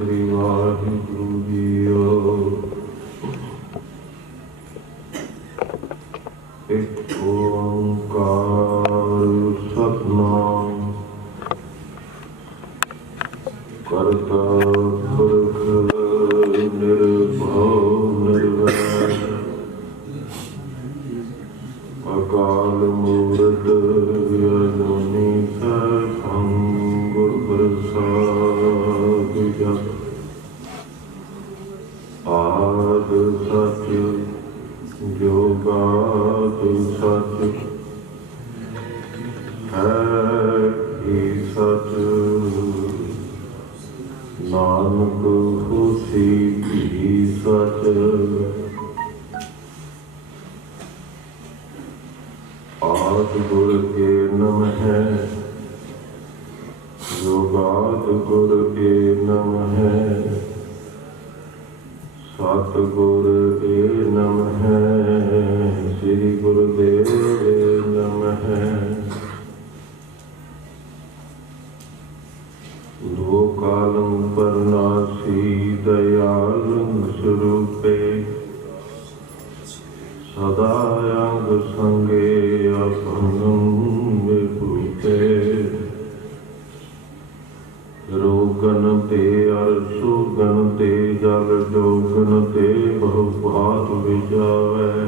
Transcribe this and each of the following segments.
श्री वाहिगुरु जीओ। एक ओंकार सतनाम करता पुरख निर्भव निर्वैर अकाल मूरत अजूनी सैभं गुर प्रसाद जप आद सच जोगाद सच है ही सच नानक होसी भी सच। आद गुर के नम है जोगाद गुर के नम है सतगुर के नम है श्री गुरुदेव नम है। लोकालं परनासी दयालं स्वरूपे सदा अंग संगे अपनं विभूते रोगन ते अर्शुगन ते जल जोगन ते बहुभात विजावै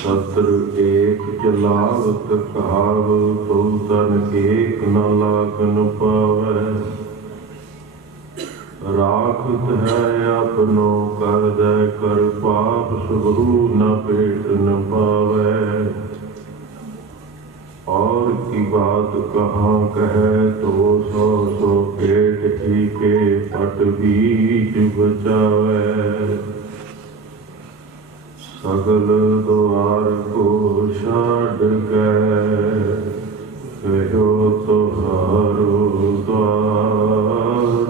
सत्र एक चलावत कहाव तो तन एक न लागन पावै राखत है अपनो कर दे कर पाप सुबहु न पेट न पावै। और की बात कहाँ कहे तो सौ सौ पेट ही के पट बीच बचावे सगल द्वार को छाड़ के कहो तुम्हारो द्वार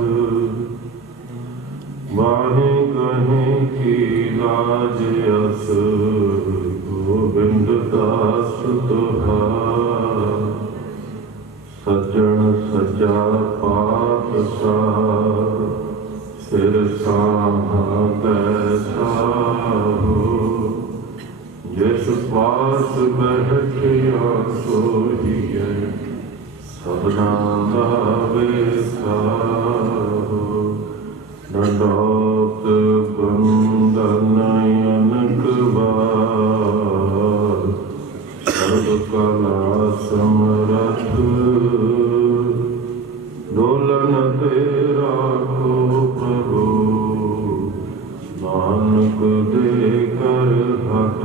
बाहें कहीं की लाज अस गोविंद दास तुहार सज्जन सज्जा पाप सार सिर तैसा हो जिस पास बैठिया सोहिए सबना वेसा हो दंडौत बंदन अनक बार सर्व कला समरथ डोलन तेरा को प्रभु नानक दे कर हथ।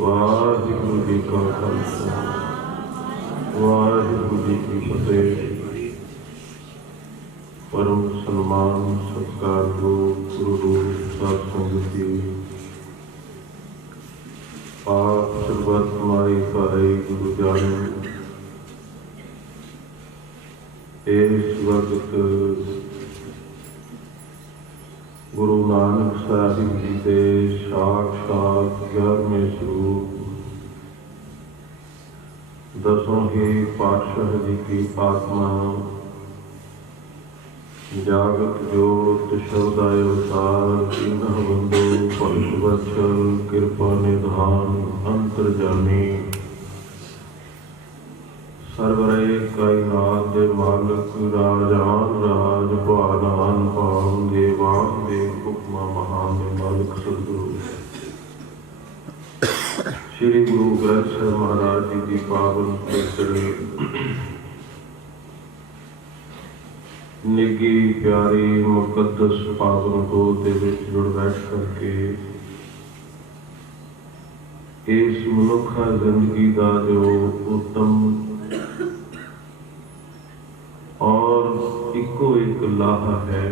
वाहिगुरु जी का खालसा वाहिगुरु जी की फतेह। परम सम्मान सत्कार गुरु साध संगत जी आप सर्वत हमारी सहाय गुरु जाने इस वक्त गुरु नानक साहिब जी के साक्षात 11वें स्वरूप दसों ही पातशाह जी की आत्मा जागत जोत शब्दाय अवतार तीनह बंधु पंचवत्सल कृपा निधान अंतर्जामी सर्वरे कायनात दे मालक राजान राज पालान पान देवान देव हुक्मा महान दे मालिक सतगुरु श्री गुरु ग्रंथ साहिब महाराज जी की पावन पवित्र निगी प्यारी मुकद्दस पावन गोद दे विच जुड़ बैठ करके इस मनुखा जिंदगी का जो उत्तम और इको एक लाहा है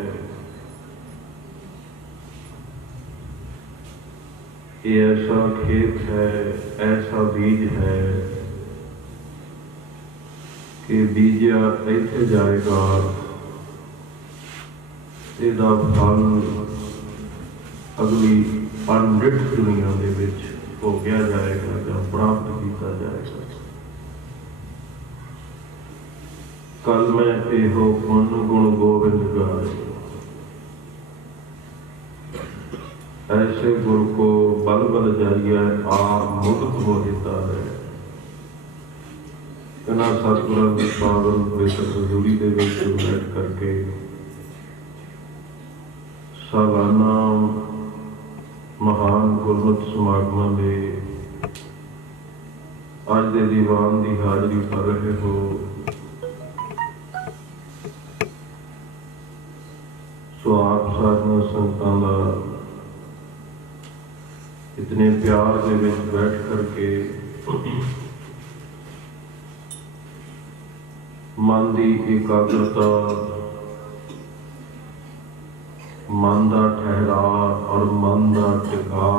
ये ऐसा खेत है ऐसा बीज है कि बीजा इत्थे जाएगा इसका फल अगली अनडिठ दुनिया के भोग्या जाएगा या प्राप्त किया जाएगा। कल मैं एहो गुण गुण गोविंद गाए। ऐसे गुरु को बल बल जाइए आप मुक्त मोहिता है। इन्हां सतगुरां की पावन पवित्र हजूरी दे विच बैठ करके सालाना महान गुरमत समागमां दे अज दे दीवान की हाजरी कर रहे हो। सो आप सारियां संगतां दा इतने प्यार दे विच बैठ करके मन की एकाग्रता, मन का ठहराव और मन का टिका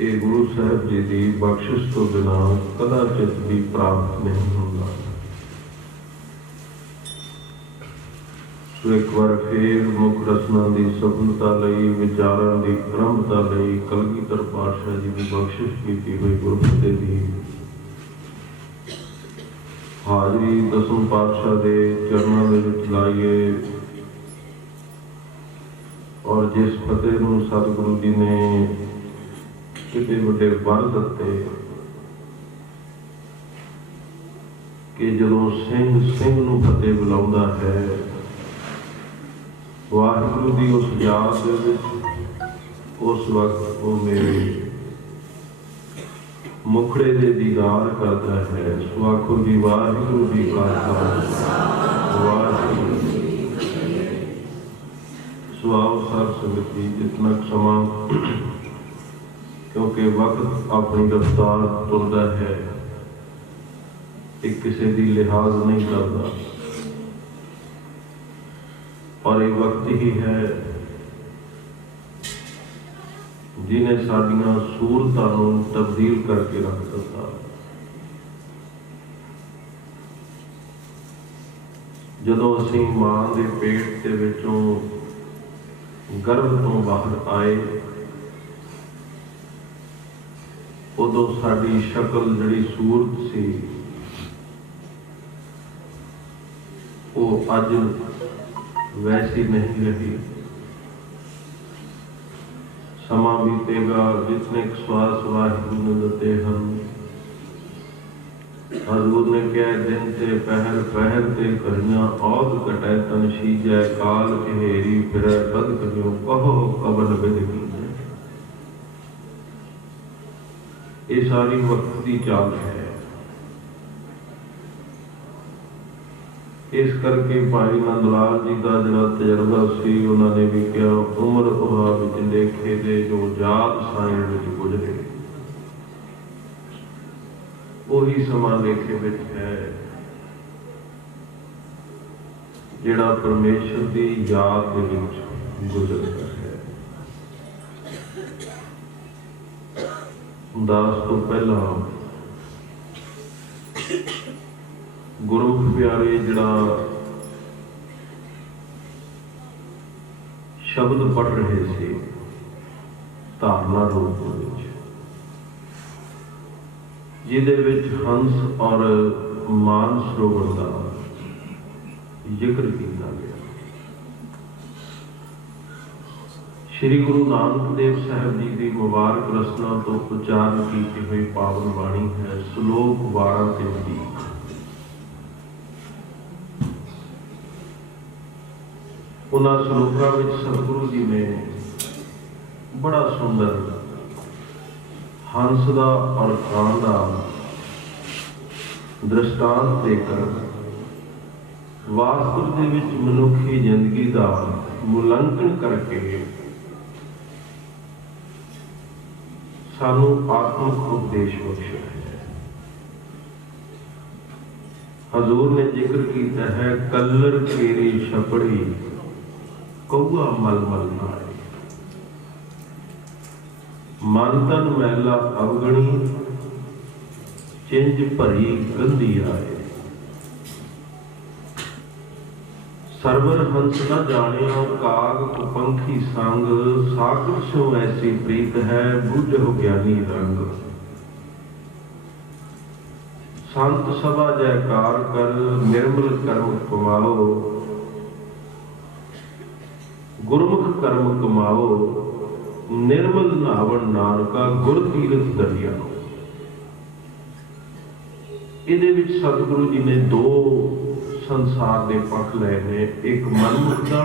ये गुरु साहब जी की बख्शिश तो बिना कदाचित भी प्राप्त नहीं होगा। सो एक बार फिर मुख रचना की सफलता लई, विचारों की आरंभता लई कलगीधर पातशाह जी की बख्शिश की हुई गुरमति की हाजरी दसम पातशाह के चरणों के विच लाइए। और जिस फतेह नूं सतगुरु जी ने कितने बड़े वर दिते कि जदों सिंह सिंह नूं फतेह बुलाउंदा है, वाहिगुरु की उस याद दे विच उस वक्त वो मेरे मुखड़े दे दीदार करता है। सुआखो जी वाहिगुरु जी का खालसा वाहिगुरु सुआओ सार संगत जी जितना समा, क्योंकि वक्त अपनी रफ्तार तुरदा है, एक किसी की लिहाज नहीं करता। और एक वक्त ही है जिन्हें साडियां सूरतां नूं तब्दील करके रख दिता। जदों असीं मां दे पेट दे विचों गर्भ तो बाहर आए, उदों साडी शक्ल जिहड़ी सूरत सी वो अज वैसी नहीं रही। समा बीतेगा जितने श्वास वाहिगुरू ने दिते हैं। हजूर ने कहा दिन ते पहर पहर ते करियां औध कटै तन शीजै काल घेरी फिरै बद करियो कहो कबल बिद कीजै। ये सारी वक्त की चाल है। इस करके भाई नंद लाल जी का जो तजर्बा सी उन्होंने भी कहा उम्र उहा विच लेखे दे जो जात साइण विच गुजरे, वही समा लेखे विच है जिहड़ा परमेश्वर की याद दे विच गुजरता है। दास तो पहला गुरुमुख प्यारे जिहड़ा शब्द पढ़ रहे थे धारना रूप में, जिहदे विच हंस और मान सरोवर का जिक्र किया गया। श्री गुरु नानक देव साहब जी की मुबारक रचना तो उच्चारण की हुई पावन बाणी है। श्लोक 12 ते 20 उन्होंने श्लोकों में सतगुरु जी ने बड़ा सुंदर हंस का और कां का दृष्टांत देकर वास्तव दे विच मनुखी जिंदगी का मुलांकन करके सानू आत्मक उपदेश बख्शा है। हजूर ने जिक्र किया है कलर केरी छपड़ी कौआ मल मल नाए, मन तन मैला अवगणी चिंज भरी गंदी आए। सरवर हंस न जानियो काग कुपंखी संग, सागर सो ऐसी प्रीत है बूझो ज्ञानी रंग। संत सभा जयकार कर निर्मल कर्म कमाओ, गुरमुख कर्म कमाओ, निर्मल नावन नानका गुर तीरथ दरिया। ਇਹਦੇ ਵਿੱਚ सतगुरु जी ने दो संसार के पक्ष लए ने, एक मनमुख का,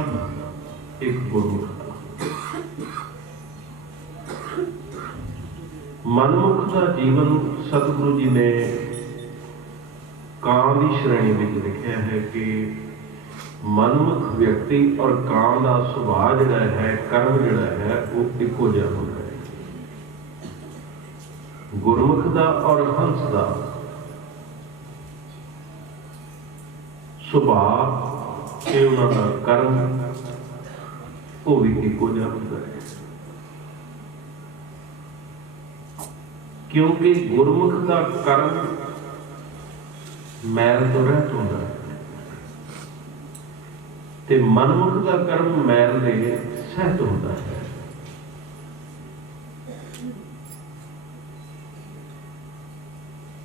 एक गुरमुख का। मनमुख का जीवन सतगुरु जी ने कां की श्रेणी में लिखा है कि मनमुख व्यक्ति और कां का सुभाव जिहड़ा है, कर्म जिहड़ा है, वो इक्को जिहा होता है। गुरमुख का और हंस का सुभाव ते उन्हां दा कर्म वो भी इक्को जिहा होता है। क्योंकि गुरमुख का कर्म मैल तो रहत होंदा है ते मनमुख का कर्म मैल दे सहत होता है।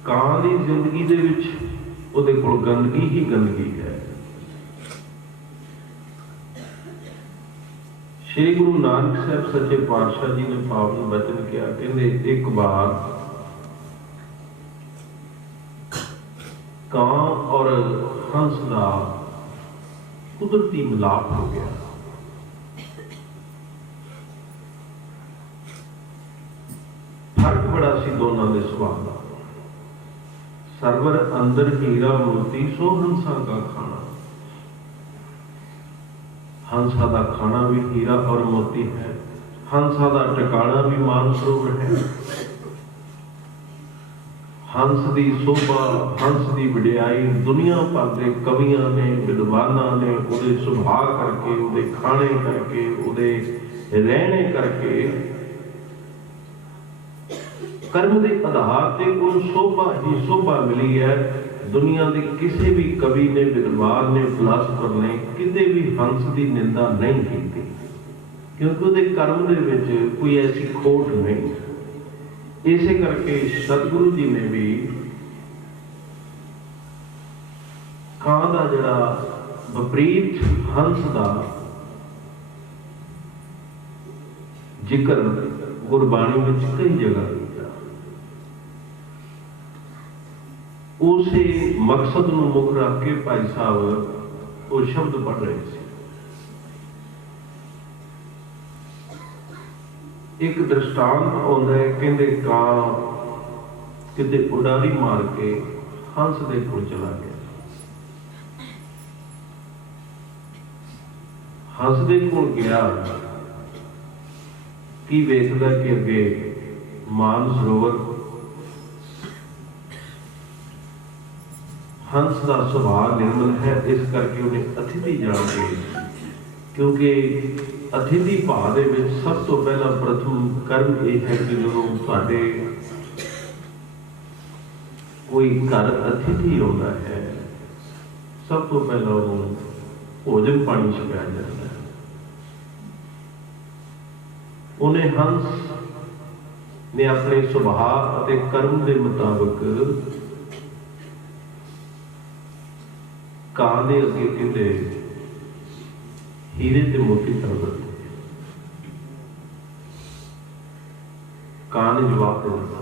कां दी जिंदगी दे विच ਉਹਦੇ ਕੋਲ गंदगी ही गंदगी है। श्री गुरु नानक साहब सच्चे पातशाह जी ने पावन वचन किया, कहते एक बार कां और हंस का कुदरती मिलाप हो गया। फर्क बड़ा सी दोनों के सुभाव का। सरवर अंदर हीरा मोती सो हंसा का खाना। हंसा का खाना भी हीरा और मोती है, हंसा का ठिकाना भी मानसरोवर है। हंस की शोभा, हंस की वडियाई दुनिया भर के कवियां ने, विद्वाना ने उहदे सुभाव करके, उहदे खाने करके, उहदे रहने करके, कर्म के आधार से उन शोभा ही शोभा मिली है। दुनिया के किसी भी कवि ने, विद्वान ने, फिलासफर ने किसी भी हंस की निंदा नहीं की, क्योंकि उसके कर्म के विच कोई ऐसी खोट नहीं। इसे करके सतगुरु जी ने भी कां दा जिहड़ा विपरीत हंस का जिक्र गुरबाणी में कई जगह उसे मकसद नूं मुख रख के भाई साहब वो शब्द पढ़ रहे थे। एक दृष्टांत आउंदा है, कहंदे कां किते उडारी मार के हंस दे कोल चला गया। हंस दे कोल गया की वेखदा कि अगे मानसरोवर, हंस का सुभाव निर्मल है, इस करके उन्हें अतिथि जान के, क्योंकि अतिथि भाव दे विच सब तो पहला प्रथम कर्म यह है कि जो साडे कोई घर अतिथि आता है, सब तो पहला उन्होंने भोजन पानी छकाया जाता है। उन्हें हंस ने अपने सुभाव और कर्म के मुताबिक कां दे अगे कहते हीरे ते मोती कर दिते। कां ने जवाब दे दिता,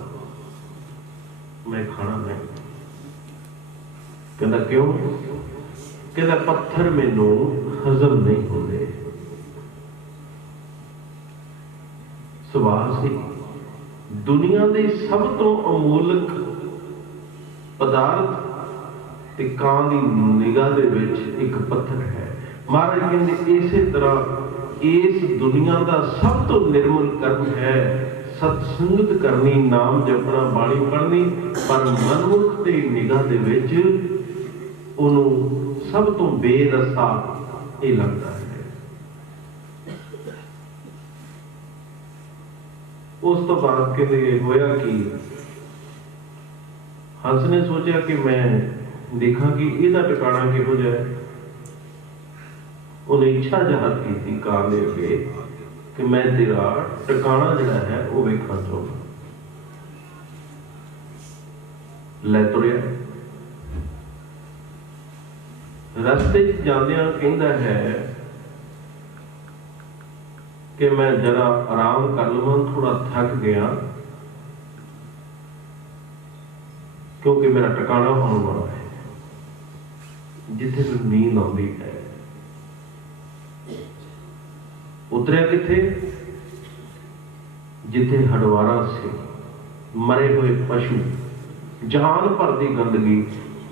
मैं खाना नहीं। कहता क्यों? कहता पत्थर मैनू हजम नहीं होते। सुभाष जी दुनिया के सब तो अमोलक पदार्थ ते कां दी निगाह दे विच एक पत्थर है। महाराज कहते इसे तरह इस दुनिया का सब तो निर्मल कर्म है सत्संगत करनी, नाम जपना, बाणी पढ़नी, पर मनमुख की निगाह दे विच उन्होंने सब तो बेरसा ये लगता है। उस तो बाद कहते होया कि हंस ने सोचा कि मैं देखा कि इसका टिकाणा किहो जिहा है। उन्हें इच्छा जाहिर की कां दे अगे कि मैं तेरा टिकाणा जिहड़ा है वो वेखना चाहुंदा। लै तुरिया रस्ते जांदियां कहता है कि मैं जरा आराम कर लवां, थोड़ा थक गया, क्योंकि मेरा टिकाना होने वाला है जिथे मैं नींद आती है। उतरिया किथे? जिथे हडवारा से मरे हुए पशु, जहान भर की गंदगी,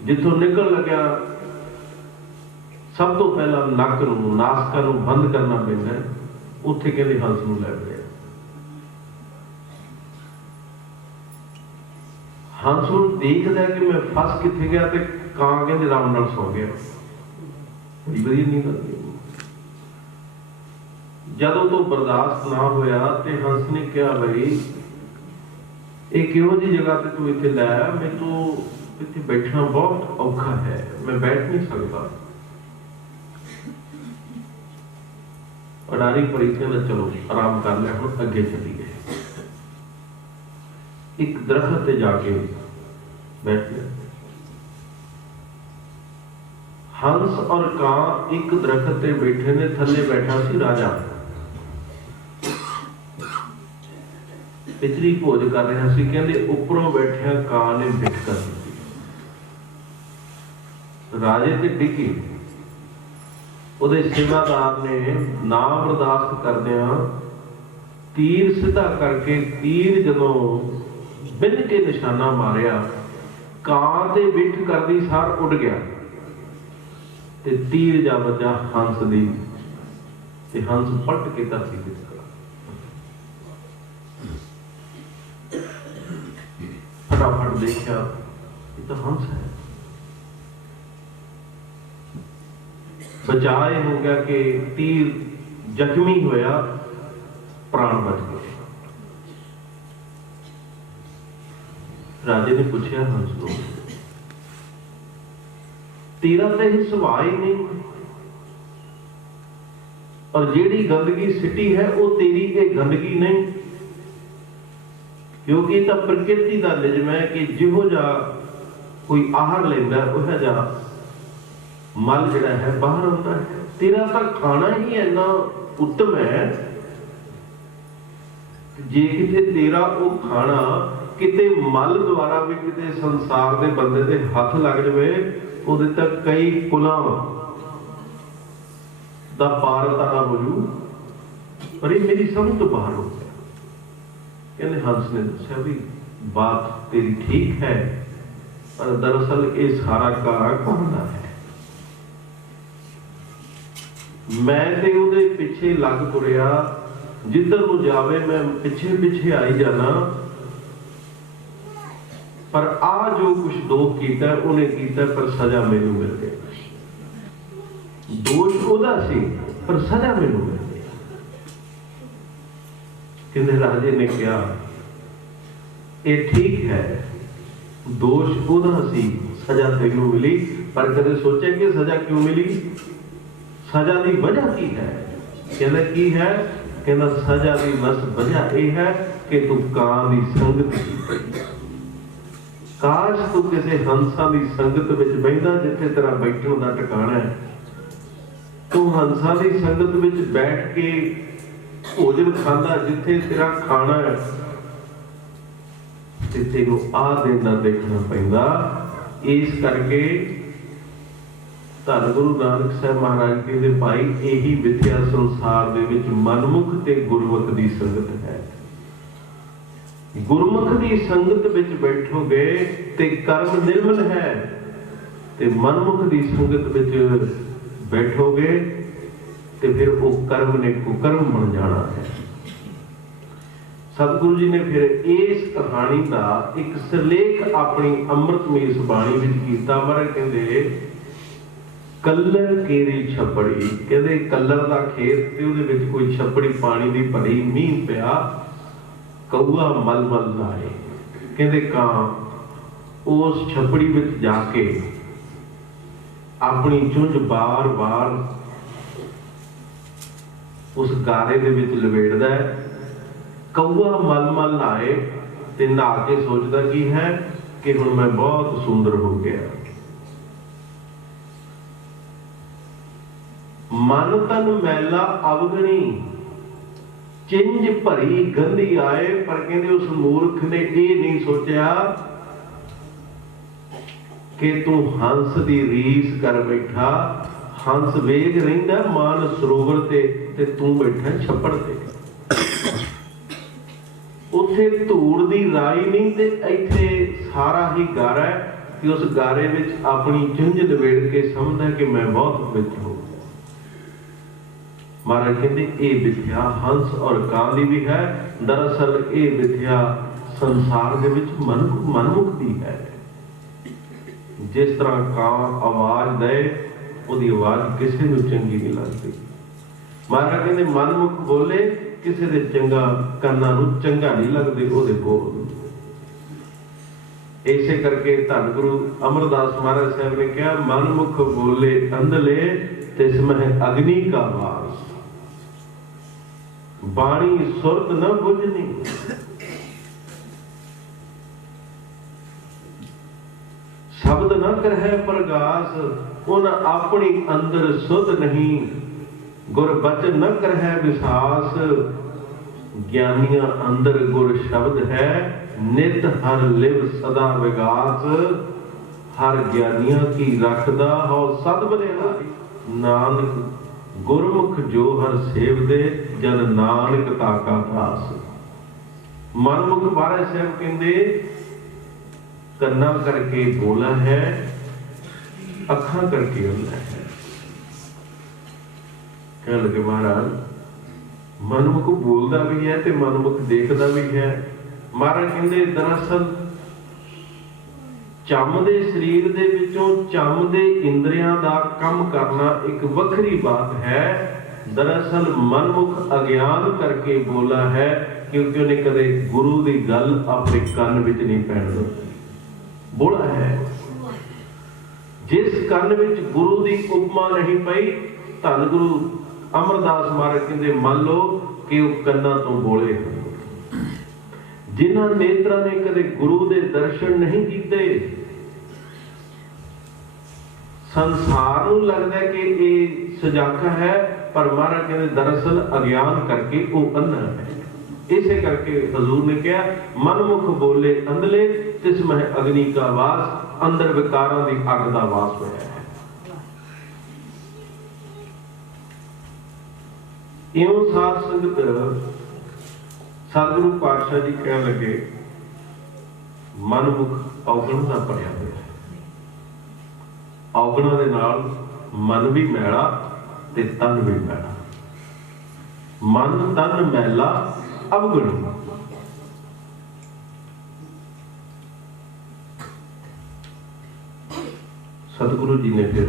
जिथों निकल लग्या सब तो पहला नक नूं नासका नूं बंद करना पैंदा है, उत्थे कहंदे हंस नूं लै गए। हंस नूं देखदा कि मैं फस किथे गया, ते कां कहंदे आराम नाल सौ गया। बड़ी वधिया नींद आती। जदों तो बर्दाश्त ना होया ते हंस ने कहा, भाई ये किहो जी जगह पे तू इत्थे लाया, मैं तो इत्थे बैठना बहुत औखा है, मैं बैठ नहीं सकता। अडारी परी कहंदा चलो आराम कर लिया, हुण अगे चलीए। एक दरखत ते जाके बैठ गया। हंस और कां एक दरखत ते बैठे ने, थले बैठा सी राजा, पिछली भोज कर रहा सी। कहंदे उपरों बैठिया कां ने बिठ कर दी, राजे ते डिगी। उहदे सेवादार ने ना बर्दाश्त करदियां तीर सीधा करके, तीर जदों बिन के निशाना मारिया, कां ते बिठ करदी सार उड़ गया ते तीर जा वजा हंस दी, ते हंस पलट के धरती ते फटाफट देखा ये तो हंस है। बचाए हो गया कि तीर जख्मी होया, प्राण बच गए। राजे ने पूछा हंस को, तेरा तो यह सुभाव ही नहीं, और जेड़ी गंदगी सिटी है वो तेरी ये गंदगी नहीं, क्योंकि तो प्रकृति का निजम है कि जिहो जा कोई आहार लेंदा उह जा मल जिहड़ा है बाहर आता है। तेरा तो खाना ही इन्ना उत्तम है, जे किते तेरा वो खाना किते मल द्वारा भी किते संसार के बंदे दे हथ लग जाए, उहदे तक कई कुलां दा पार तारा हो जू, पर ये मेरी समझ तो बाहर हो गया। कहने हंस ने दस्या भी बात तेरी ठीक है, पर दरअसल ये सारा कारा कौन दा है? मैं ते उहदे पिछे लग तुरिया, जिधर नूं जावे मैं पिछे पिछे आई जाना, पर आ जो कुछ दोष कीता उन्हें कीता, पर सजा मैनू मिल गई। दोष उहदा सी पर सजा मैनू मिल गई। कहते राजे ने कहा ये ठीक है, दोष उहदा सी, सजा तैनू मिली, पर कदे सोचे कि सजा क्यों मिली? सजा की वजह की है? कहना की है? कहना सजा की बस वजह यह है कि तू कां की संगत की। काश तू किसी हंसा की संगत विच बहिंदा जिथे तेरा बैठण का ठिकाना है। तू हंसा की संगत विच बैठ के भोजन खांदा जिथे तेरा खाना है, ते तेनू आ दिन दा देखना पैंदा। इस करके धन गुरु नानक साहब महाराज कहते भाई यही विद्या संसार दे विच मनमुख ते गुरमुख दी संगत है। गुरमुख दी संगत विच बैठोगे ते कर्म निर्मल है, ते मनमुख दी संगत विच बैठोगे ते फिर वो कर्म ने कुकर्म बन जाना है। सतगुरु जी ने फिर इस कहानी का एक सिरलेख अपनी अमृतमीस बाणी विच कीता। पर कहंदे कल्लर केरी छपड़ी, कहंदे कल्लर दा खेत ते उहदे विच कोई छपड़ी पानी दी भरी, मींह पिया, कौआ मल मल लाए। कहंदे कां उस छपड़ी विच जाके अपनी चुंझ बार बार उस गारे दे विच लवेड़दा है। कौआ मल मल लाए ते नहा के सोचदा की है कि हुण मैं बहुत सुंदर हो गया। मन तन मैला अवगणी चिंज भरी गंदी आए। पर कहते उस मूर्ख ने ये नहीं सोचा कि तू हंस दी रीस कर बैठा। हंस वेग रहिंदा मान सरोवर ते तू बैठा छप्पड़ ते। उत्थे धूड़ दी राई नहीं ते इत्थे सारा ही गारा है कि उस गारे विच अपनी चुंझ लवेड़ के समझदा कि मैं बहुत विच हो। महाराज कहते ये विद्या हंस और कां दी भी है। दरअसल ये विद्या संसार दे विच मनमुख दी है। जिस तरह कां आवाज दे उहदी आवाज किसी नूं चंगी नहीं लगती। महाराज कहते मनमुख बोले किसी दे चंगा कानां नूं चंगा नहीं लगदे उहदे बोल। इसे करके धन गुरु अमरदास महाराज साहब ने कहा मनमुख बोले अंधले तिसमें अग्नि का वास। बाणी सुरत न बुझनी। शब्द न करहे प्रगास उन अपनी अंदर सुध नहीं। गुर बचन न करहे विसास ज्ञानियां अंदर गुर शब्द है। नित हर लिव सदा विगास हर ज्ञानियां की रखदा हो सद बलिहारी। नानक गुरमुख जो हर सेव दे जन नानक ताका दास। मनमुख महाराज साहब कहते कन्ना करके बोला है अखा करके अंधा है। कह लगे महाराज मनमुख बोलता भी है ते मनमुख देखता भी है। महाराज कहते दरअसल चम दे शरीर दे विचों चम दे इंद्रियां दा कम करना एक वखरी बात है। दरअसल मनमुख अज्ञान करके बोला है क्योंकि उन्हें कदे गुरु दी गल अपने कन विच नहीं पैण दित्ती। बोला है जिस कन विच गुरु दी उपमा नहीं पई धन गुरु अमरदास महाराज कहते मान लो कि वह कन्ना तो बोले हैं। जिन्हां नेत्रा ने कदे गुरु दे दर्शन नहीं कीते संसार नूं लगदा है कि ये सजाखा है पर महाराज कहते दरअसल अज्ञान करके वो अंधा है। इसे करके हजूर ने कहा मनमुख बोले अंधले तिसमें अग्नि का वास। अंदर विकारां दी अग दा वास होया है। इउं साध संगत सतगुरु पातशाह जी कह लगे मनमुख औगण दा भरिया होया है। औगणा दे नाल मन भी मैला ते तन भी मैला। मन तन मैला अवगुण। सतगुरु जी ने फिर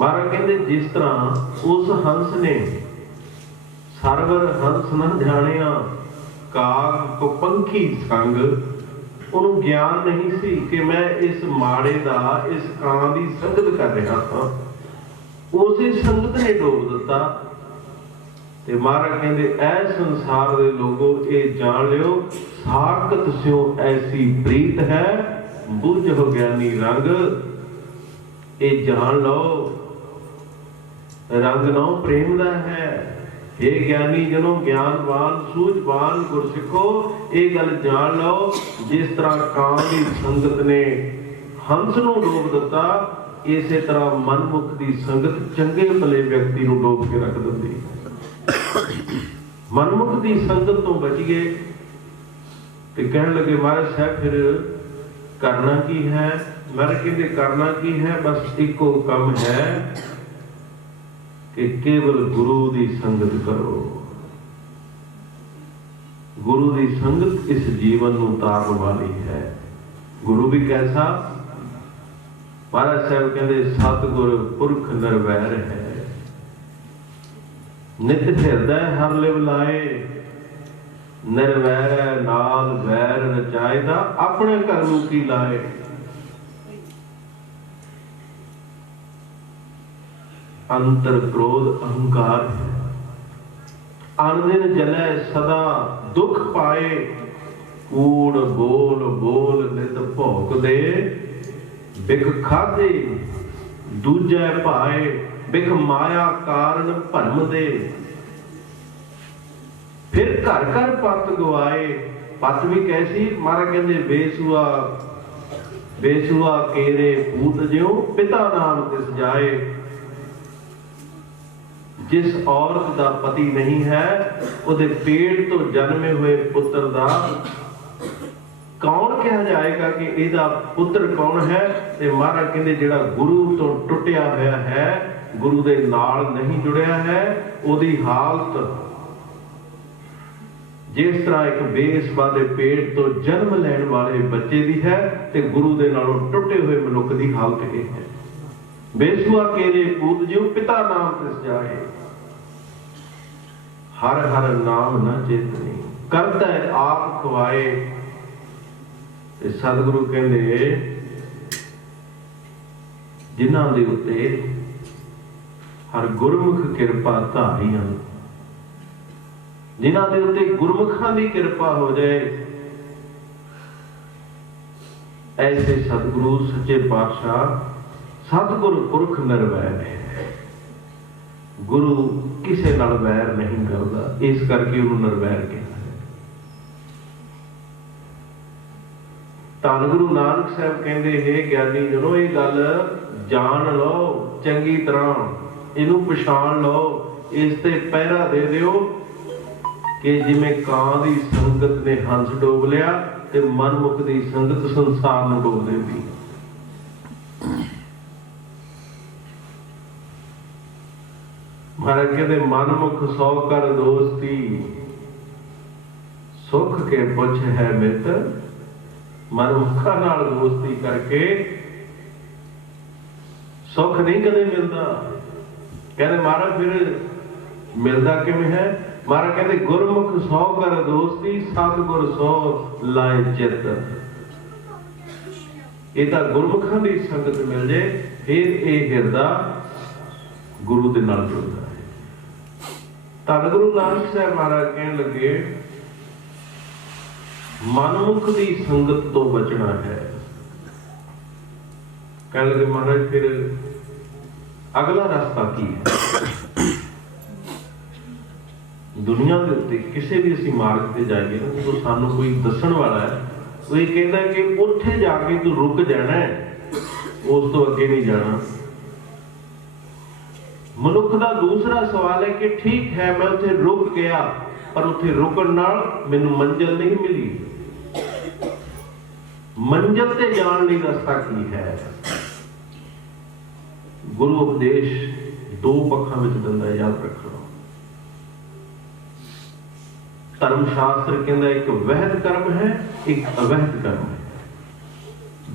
महाराज कहते जिस तरह उस हंस ने सरवर हंस न जानिया काग को पंखी संग उन्होंने ज्ञान नहीं सी कि मैं इस माड़े दा इस कां दी संगत कर रहा था। उसी संगत ने डोब दिता। ते महाराज कहते ऐ संसार दे लोगों ये जान लियो साकत स्यों ऐसी प्रीत है बुझ हो ज्ञानी रंग। ये जान लो रंग नौ प्रेम दा है। हे ज्ञानी जनो ज्ञानवान सूझवान गुरसिखो ये गल जान लो जिस तरह कां दी संगत ने हंस नूं डोब दिता इसे तरह मनमुख दी संगत चंगे भले व्यक्ति नूं डोब के रख दिंदी। मनमुख दी संगत तो बचिए। ते कहण लगे महाराज साहब फिर करना की है। मेरे कहते करना की है बस इको कम है कि केवल गुरु दी संगत करो। गुरु दी संगत इस जीवन नूं तारन वाली है। गुरु भी कैसा महाराज साहब कहते सतगुर पुरख निर्वैर है। नित हृदय हर लिव लाए निर्वैर नाल वैर रचाएदा अपने घर नूं की लाए। अंतर क्रोध अहंकार है। अनदिन जलै सदा दुख पाए कूड़ बोल बोल नित भोग दे बिख खाधे दूजे भाए बिख माया कारण भरम दे। फिर घर घर पत गवाए। पत भी कैसी? महाराज कहते बेसुआ बेसुआ केरे पूत ज्यों पिता नाम तिस जाए। जिस औरत का पति नहीं है उहदे पेट तो जन्मे हुए पुत्र दा कौन कहा जाएगा कि इहदा पुत्र कौन है? ते महाराज कहते जिहड़ा गुरु तो टुटिया होया है, गुरु दे नाल नहीं जुड़िया है, उहदी हालत जिस तरह एक बेसवा दे पेट तो जन्म लैण वाले बच्चे दी है, ते गुरु दे नालों टुटे हुए मनुख दी हालत ये है। बेसुआ केरे पूत ज्यों पिता नाम तिस जाए। हर हर नाम न चेतनी करता है आप खुआए। सतगुरु कहते जिन्हां दे उत्ते हर गुरमुख कृपा धारी हन, जिन्हां दे उत्ते गुरमुखां दी कृपा हो जाए, ऐसे सतगुरु सच्चे पातशाह सतगुर पुरख निर्वैर है। गुरु किसे नाल वैर नहीं करता, इस करके उन्होंने निर्वैर कहता है। धन गुरु नानक साहब कहते हे ज्ञानी जनो ये गल जान लो चंगी तरह, इनू पछाण लो, इस ते पहरा दे दिओ कि जिवें कां दी संगत ने हंस डोब लिया ते मनमुख दी संगत संसार नूं डोब देंदी। महाराज कहते मनमुख सौ कर दोस्ती, सुख के पुछ है मित्र। मनमुखा नाल दोस्ती करके सुख नहीं कदे मिलता। कहते महाराज फिर मिलता किवें है? महाराज कहते गुरमुख सौ कर दोस्ती, सतगुर सौ लाए चित। ये तो गुरमुखां दी संगत मिल जाए फिर ये हिरदा गुरु दे नाल जुड़दा है। धन गुरु नानक साहब महाराज कहने लगे मनमुख दी संगत तो बचना है। कहने लगे महाराज फिर अगला रास्ता की है? दुनिया के उत्ते किसी भी असीं मार्ग ते जाइए ना तो सानू कोई दसन वाला है, वो ये कहता है कि उत्थे जाके तू रुक जाना है, उस तो अगे नहीं जाना। मनुख का दूसरा सवाल है कि ठीक है मैं उत्थे रुक गया, पर उत्थे रुकण नाल मैनू मंजिल नहीं मिली। मंजिल ते जाण लई रास्ता की है? गुरु उपदेश दो पक्षां विच दिंदा है, याद रखो। धर्म शास्त्र कहता एक वैध कर्म है, एक अवैध कर्म है।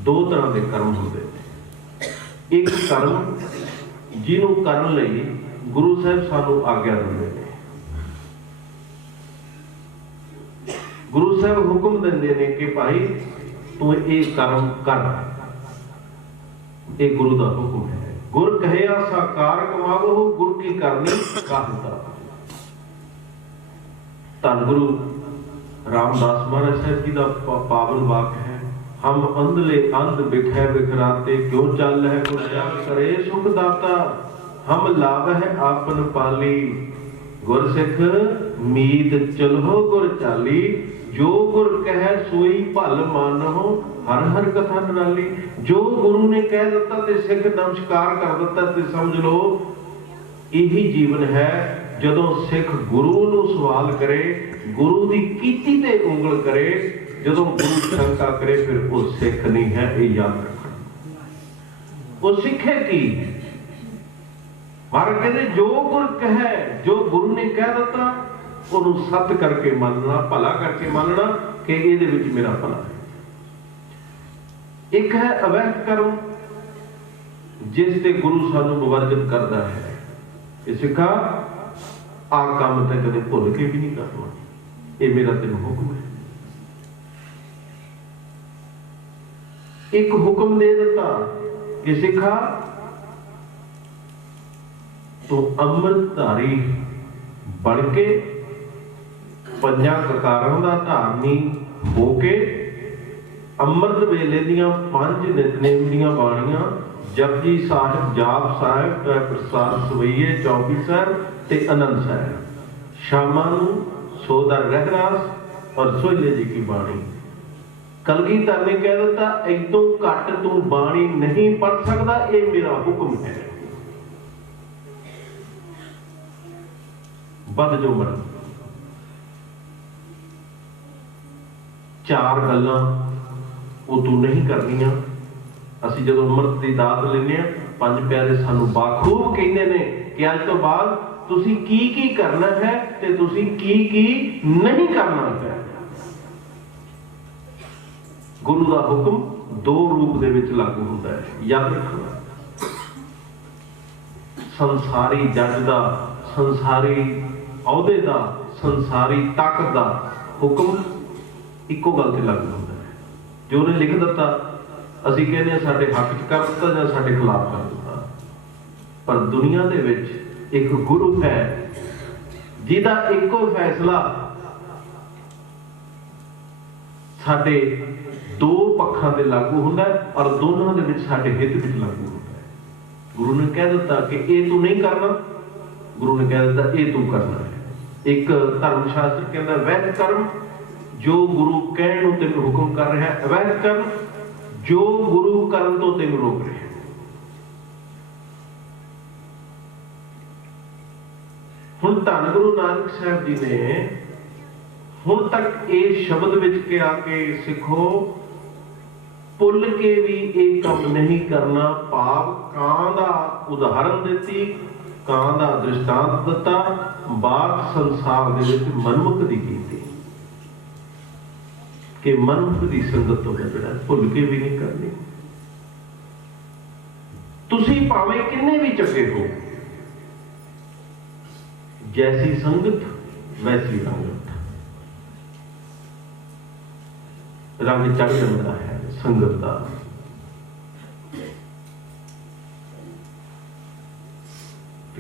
दो तरह के कर्म होते हैं। एक कर्म जिन्हों करन लई गुरु साहब सानू आग्ञा दिंदे ने। गुरु साहब हुक्म दिंदे ने कि भाई तू ये कर्म कर, ये गुरु का हुक्म है। गुर कहिया साकार कमावो, गुर की करनी कहता। धन गुरु रामदास महाराज साहब जी का पावन वाक्य है, हम अंधले अंध बिखै बिखराते, क्यों चल है गुर जग करे सुख दाता। हम लाभ है आपन पाली, गुर सिख मीत चलो गुर चाली। जो गुर कह सोई भल मानो, हर हर कथा निराली। जो गुरु ने कह दिता ते सिख नमस्कार कर दिता ते समझ लो यही जीवन है। जदों सिख गुरु नूं सवाल करे, गुरु दी कीती ते उंगल करे, जदों गुरु शंका करे फिर वो सिख नहीं है। ये याद रखना। वो सिखे की महाराज कहते जो गुर कहे, जो गुरु ने कह दिता उन्होंने सत्य करके मानना, भला करके मानना कि ये विच मेरा भला है। एक है अवैध कर्म जिस ते गुरु सानू विवर्जित करता है कि सिखा आ काम तो कदे भुल के भी नहीं करना, ये मेरा तेन हुक्म है। एक हुक्म दे दिता कि सिखा तो अमृतधारी बन के पंजा ककारां दा धारनी होके ਅੰਮ੍ਰਿਤ ਵੇਲੇ ਦੀਆਂ 5 ਨਿਤਨੇਮ ਦੀਆਂ ਬਾਣੀਆਂ, ਜਪਜੀ ਸਾਹਿਬ, ਜਾਪ ਸਾਹਿਬ, ਪ੍ਰਸਾਦ ਸਵਈਏ, ਚੌਕੀ ਸਾਹਿਬ ਤੇ ਆਨੰਦ ਸਾਹਿਬ। ਸ਼ਾਮਾਂ ਨੂੰ ਸੋਦਾ ਰਹਿਰਾਸ ਔਰ ਸੋਹਿਲੇ ਜੀ ਕੀ ਬਾਣੀ। ਕਲਗੀਧਰ ਨੇ ਕਹਿ ਦਿੱਤਾ, ਇਦੋਂ ਘੱਟ ਤੂੰ ਬਾਣੀ ਨਹੀਂ ਪੜ੍ਹ ਸਕਦਾ, ਇਹ ਮੇਰਾ ਹੁਕਮ ਹੈ। ਵੱਧ ਜੋ ਮਰ 4 ਗੱਲਾਂ ਉਹ ਤੂੰ ਨਹੀਂ ਕਰਨੀਆਂ। ਅਸੀਂ ਜਦੋਂ ਅੰਮ੍ਰਿਤ ਦੀ ਦਾਤ ਲੈਂਦੇ ਹਾਂ, 5 ਪਿਆਰੇ ਸਾਨੂੰ ਬਾਖੂਬ ਕਹਿੰਦੇ ਨੇ ਕਿ ਅੱਜ ਤੋਂ ਬਾਅਦ ਤੁਸੀਂ ਕੀ ਕੀ ਕਰਨਾ ਹੈ ਤੇ ਤੁਸੀਂ ਕੀ ਕੀ ਨਹੀਂ ਕਰਨਾ ਹੈ। ਗੁਰੂ ਦਾ ਹੁਕਮ 2 ਰੂਪ ਦੇ ਵਿੱਚ ਲਾਗੂ ਹੁੰਦਾ ਹੈ। ਯਾਦ ਰੱਖਣਾ, ਸੰਸਾਰੀ ਜੱਜ ਦਾ, ਸੰਸਾਰੀ ਅਹੁਦੇ ਦਾ, ਸੰਸਾਰੀ ਤਾਕਤ ਦਾ ਹੁਕਮ ਇੱਕੋ ਗੱਲ ਤੇ ਲਾਗੂ ਹੁੰਦਾ ਹੈ। ਜੋ ਉਹਨੇ ਲਿਖ ਦਿੱਤਾ ਅਸੀਂ ਕਹਿੰਦੇ ਹਾਂ ਸਾਡੇ ਹੱਕ 'ਚ ਕਰ ਦਿੱਤਾ ਜਾਂ ਸਾਡੇ ਖਿਲਾਫ ਕਰ ਦਿੱਤਾ। ਪਰ ਦੁਨੀਆ ਦੇ ਵਿੱਚ ਇੱਕ ਗੁਰੂ ਹੈ ਜਿਹਦਾ ਇੱਕੋ ਫੈਸਲਾ ਸਾਡੇ 2 ਪੱਖਾਂ ਤੇ ਲਾਗੂ ਹੁੰਦਾ ਹੈ ਔਰ ਦੋਨਾਂ ਦੇ ਵਿੱਚ ਸਾਡੇ ਹਿੱਤ ਵਿੱਚ ਲਾਗੂ ਹੁੰਦਾ ਹੈ। ਗੁਰੂ ਨੇ ਕਹਿ ਦਿੱਤਾ ਕਿ ਇਹ ਤੂੰ ਨਹੀਂ ਕਰਨਾ, ਗੁਰੂ ਨੇ ਕਹਿ ਦਿੱਤਾ ਇਹ ਤੂੰ ਕਰਨਾ ਹੈ। ਇੱਕ ਧਰਮ ਸ਼ਾਸਤਰ ਕਹਿੰਦਾ ਵੈਦ ਕਰਮ, ਜੋ ਗੁਰੂ ਕਹਿਣ ਨੂੰ ਤੈਨੂੰ ਹੁਕਮ ਕਰ ਰਿਹਾ ਹੈ। ਅਵੈਧ ਕਰਮ, ਜੋ ਗੁਰੂ ਕਰਨ ਤੋਂ ਤੈਨੂੰ ਰੋਕ ਰਿਹਾ ਹੈ। ਹੁਣ ਧੰਨ ਗੁਰੂ ਨਾਨਕ ਸਾਹਿਬ ਜੀ ਨੇ ਹੁਣ ਤੱਕ ਇਹ ਸ਼ਬਦ ਵਿੱਚ ਕਿਹਾ ਕਿ ਸਿੱਖੋ ਭੁੱਲ ਕੇ ਵੀ ਇਹ ਕੰਮ ਨਹੀਂ ਕਰਨਾ। ਭਾਵ ਕਾਂ ਦਾ ਉਦਾਹਰਨ ਦਿੱਤੀ, ਕਾਂ ਦਾ ਦ੍ਰਿਸ਼ਟਾਂਤ ਦਿੱਤਾ, ਬਾਤ ਸੰਸਾਰ ਦੇ ਵਿੱਚ ਮਨਮੁਖ ਦੀ ਕੀਤੀ ਕਿ ਮਨੁੱਖ ਦੀ ਸੰਗਤ ਤੋਂ ਬਚਣਾ, ਭੁੱਲ ਕੇ ਵੀ ਨਹੀਂ ਕਰਨੀ। ਤੁਸੀਂ ਭਾਵੇਂ ਕਿੰਨੇ ਵੀ ਚੰਗੇ ਹੋ, ਜੈਸੀ ਸੰਗਤ ਵੈਸੀ ਰੰਗਤ। ਰੰਗ ਚੜ ਜਾਂਦਾ ਹੈ ਸੰਗਤ ਦਾ।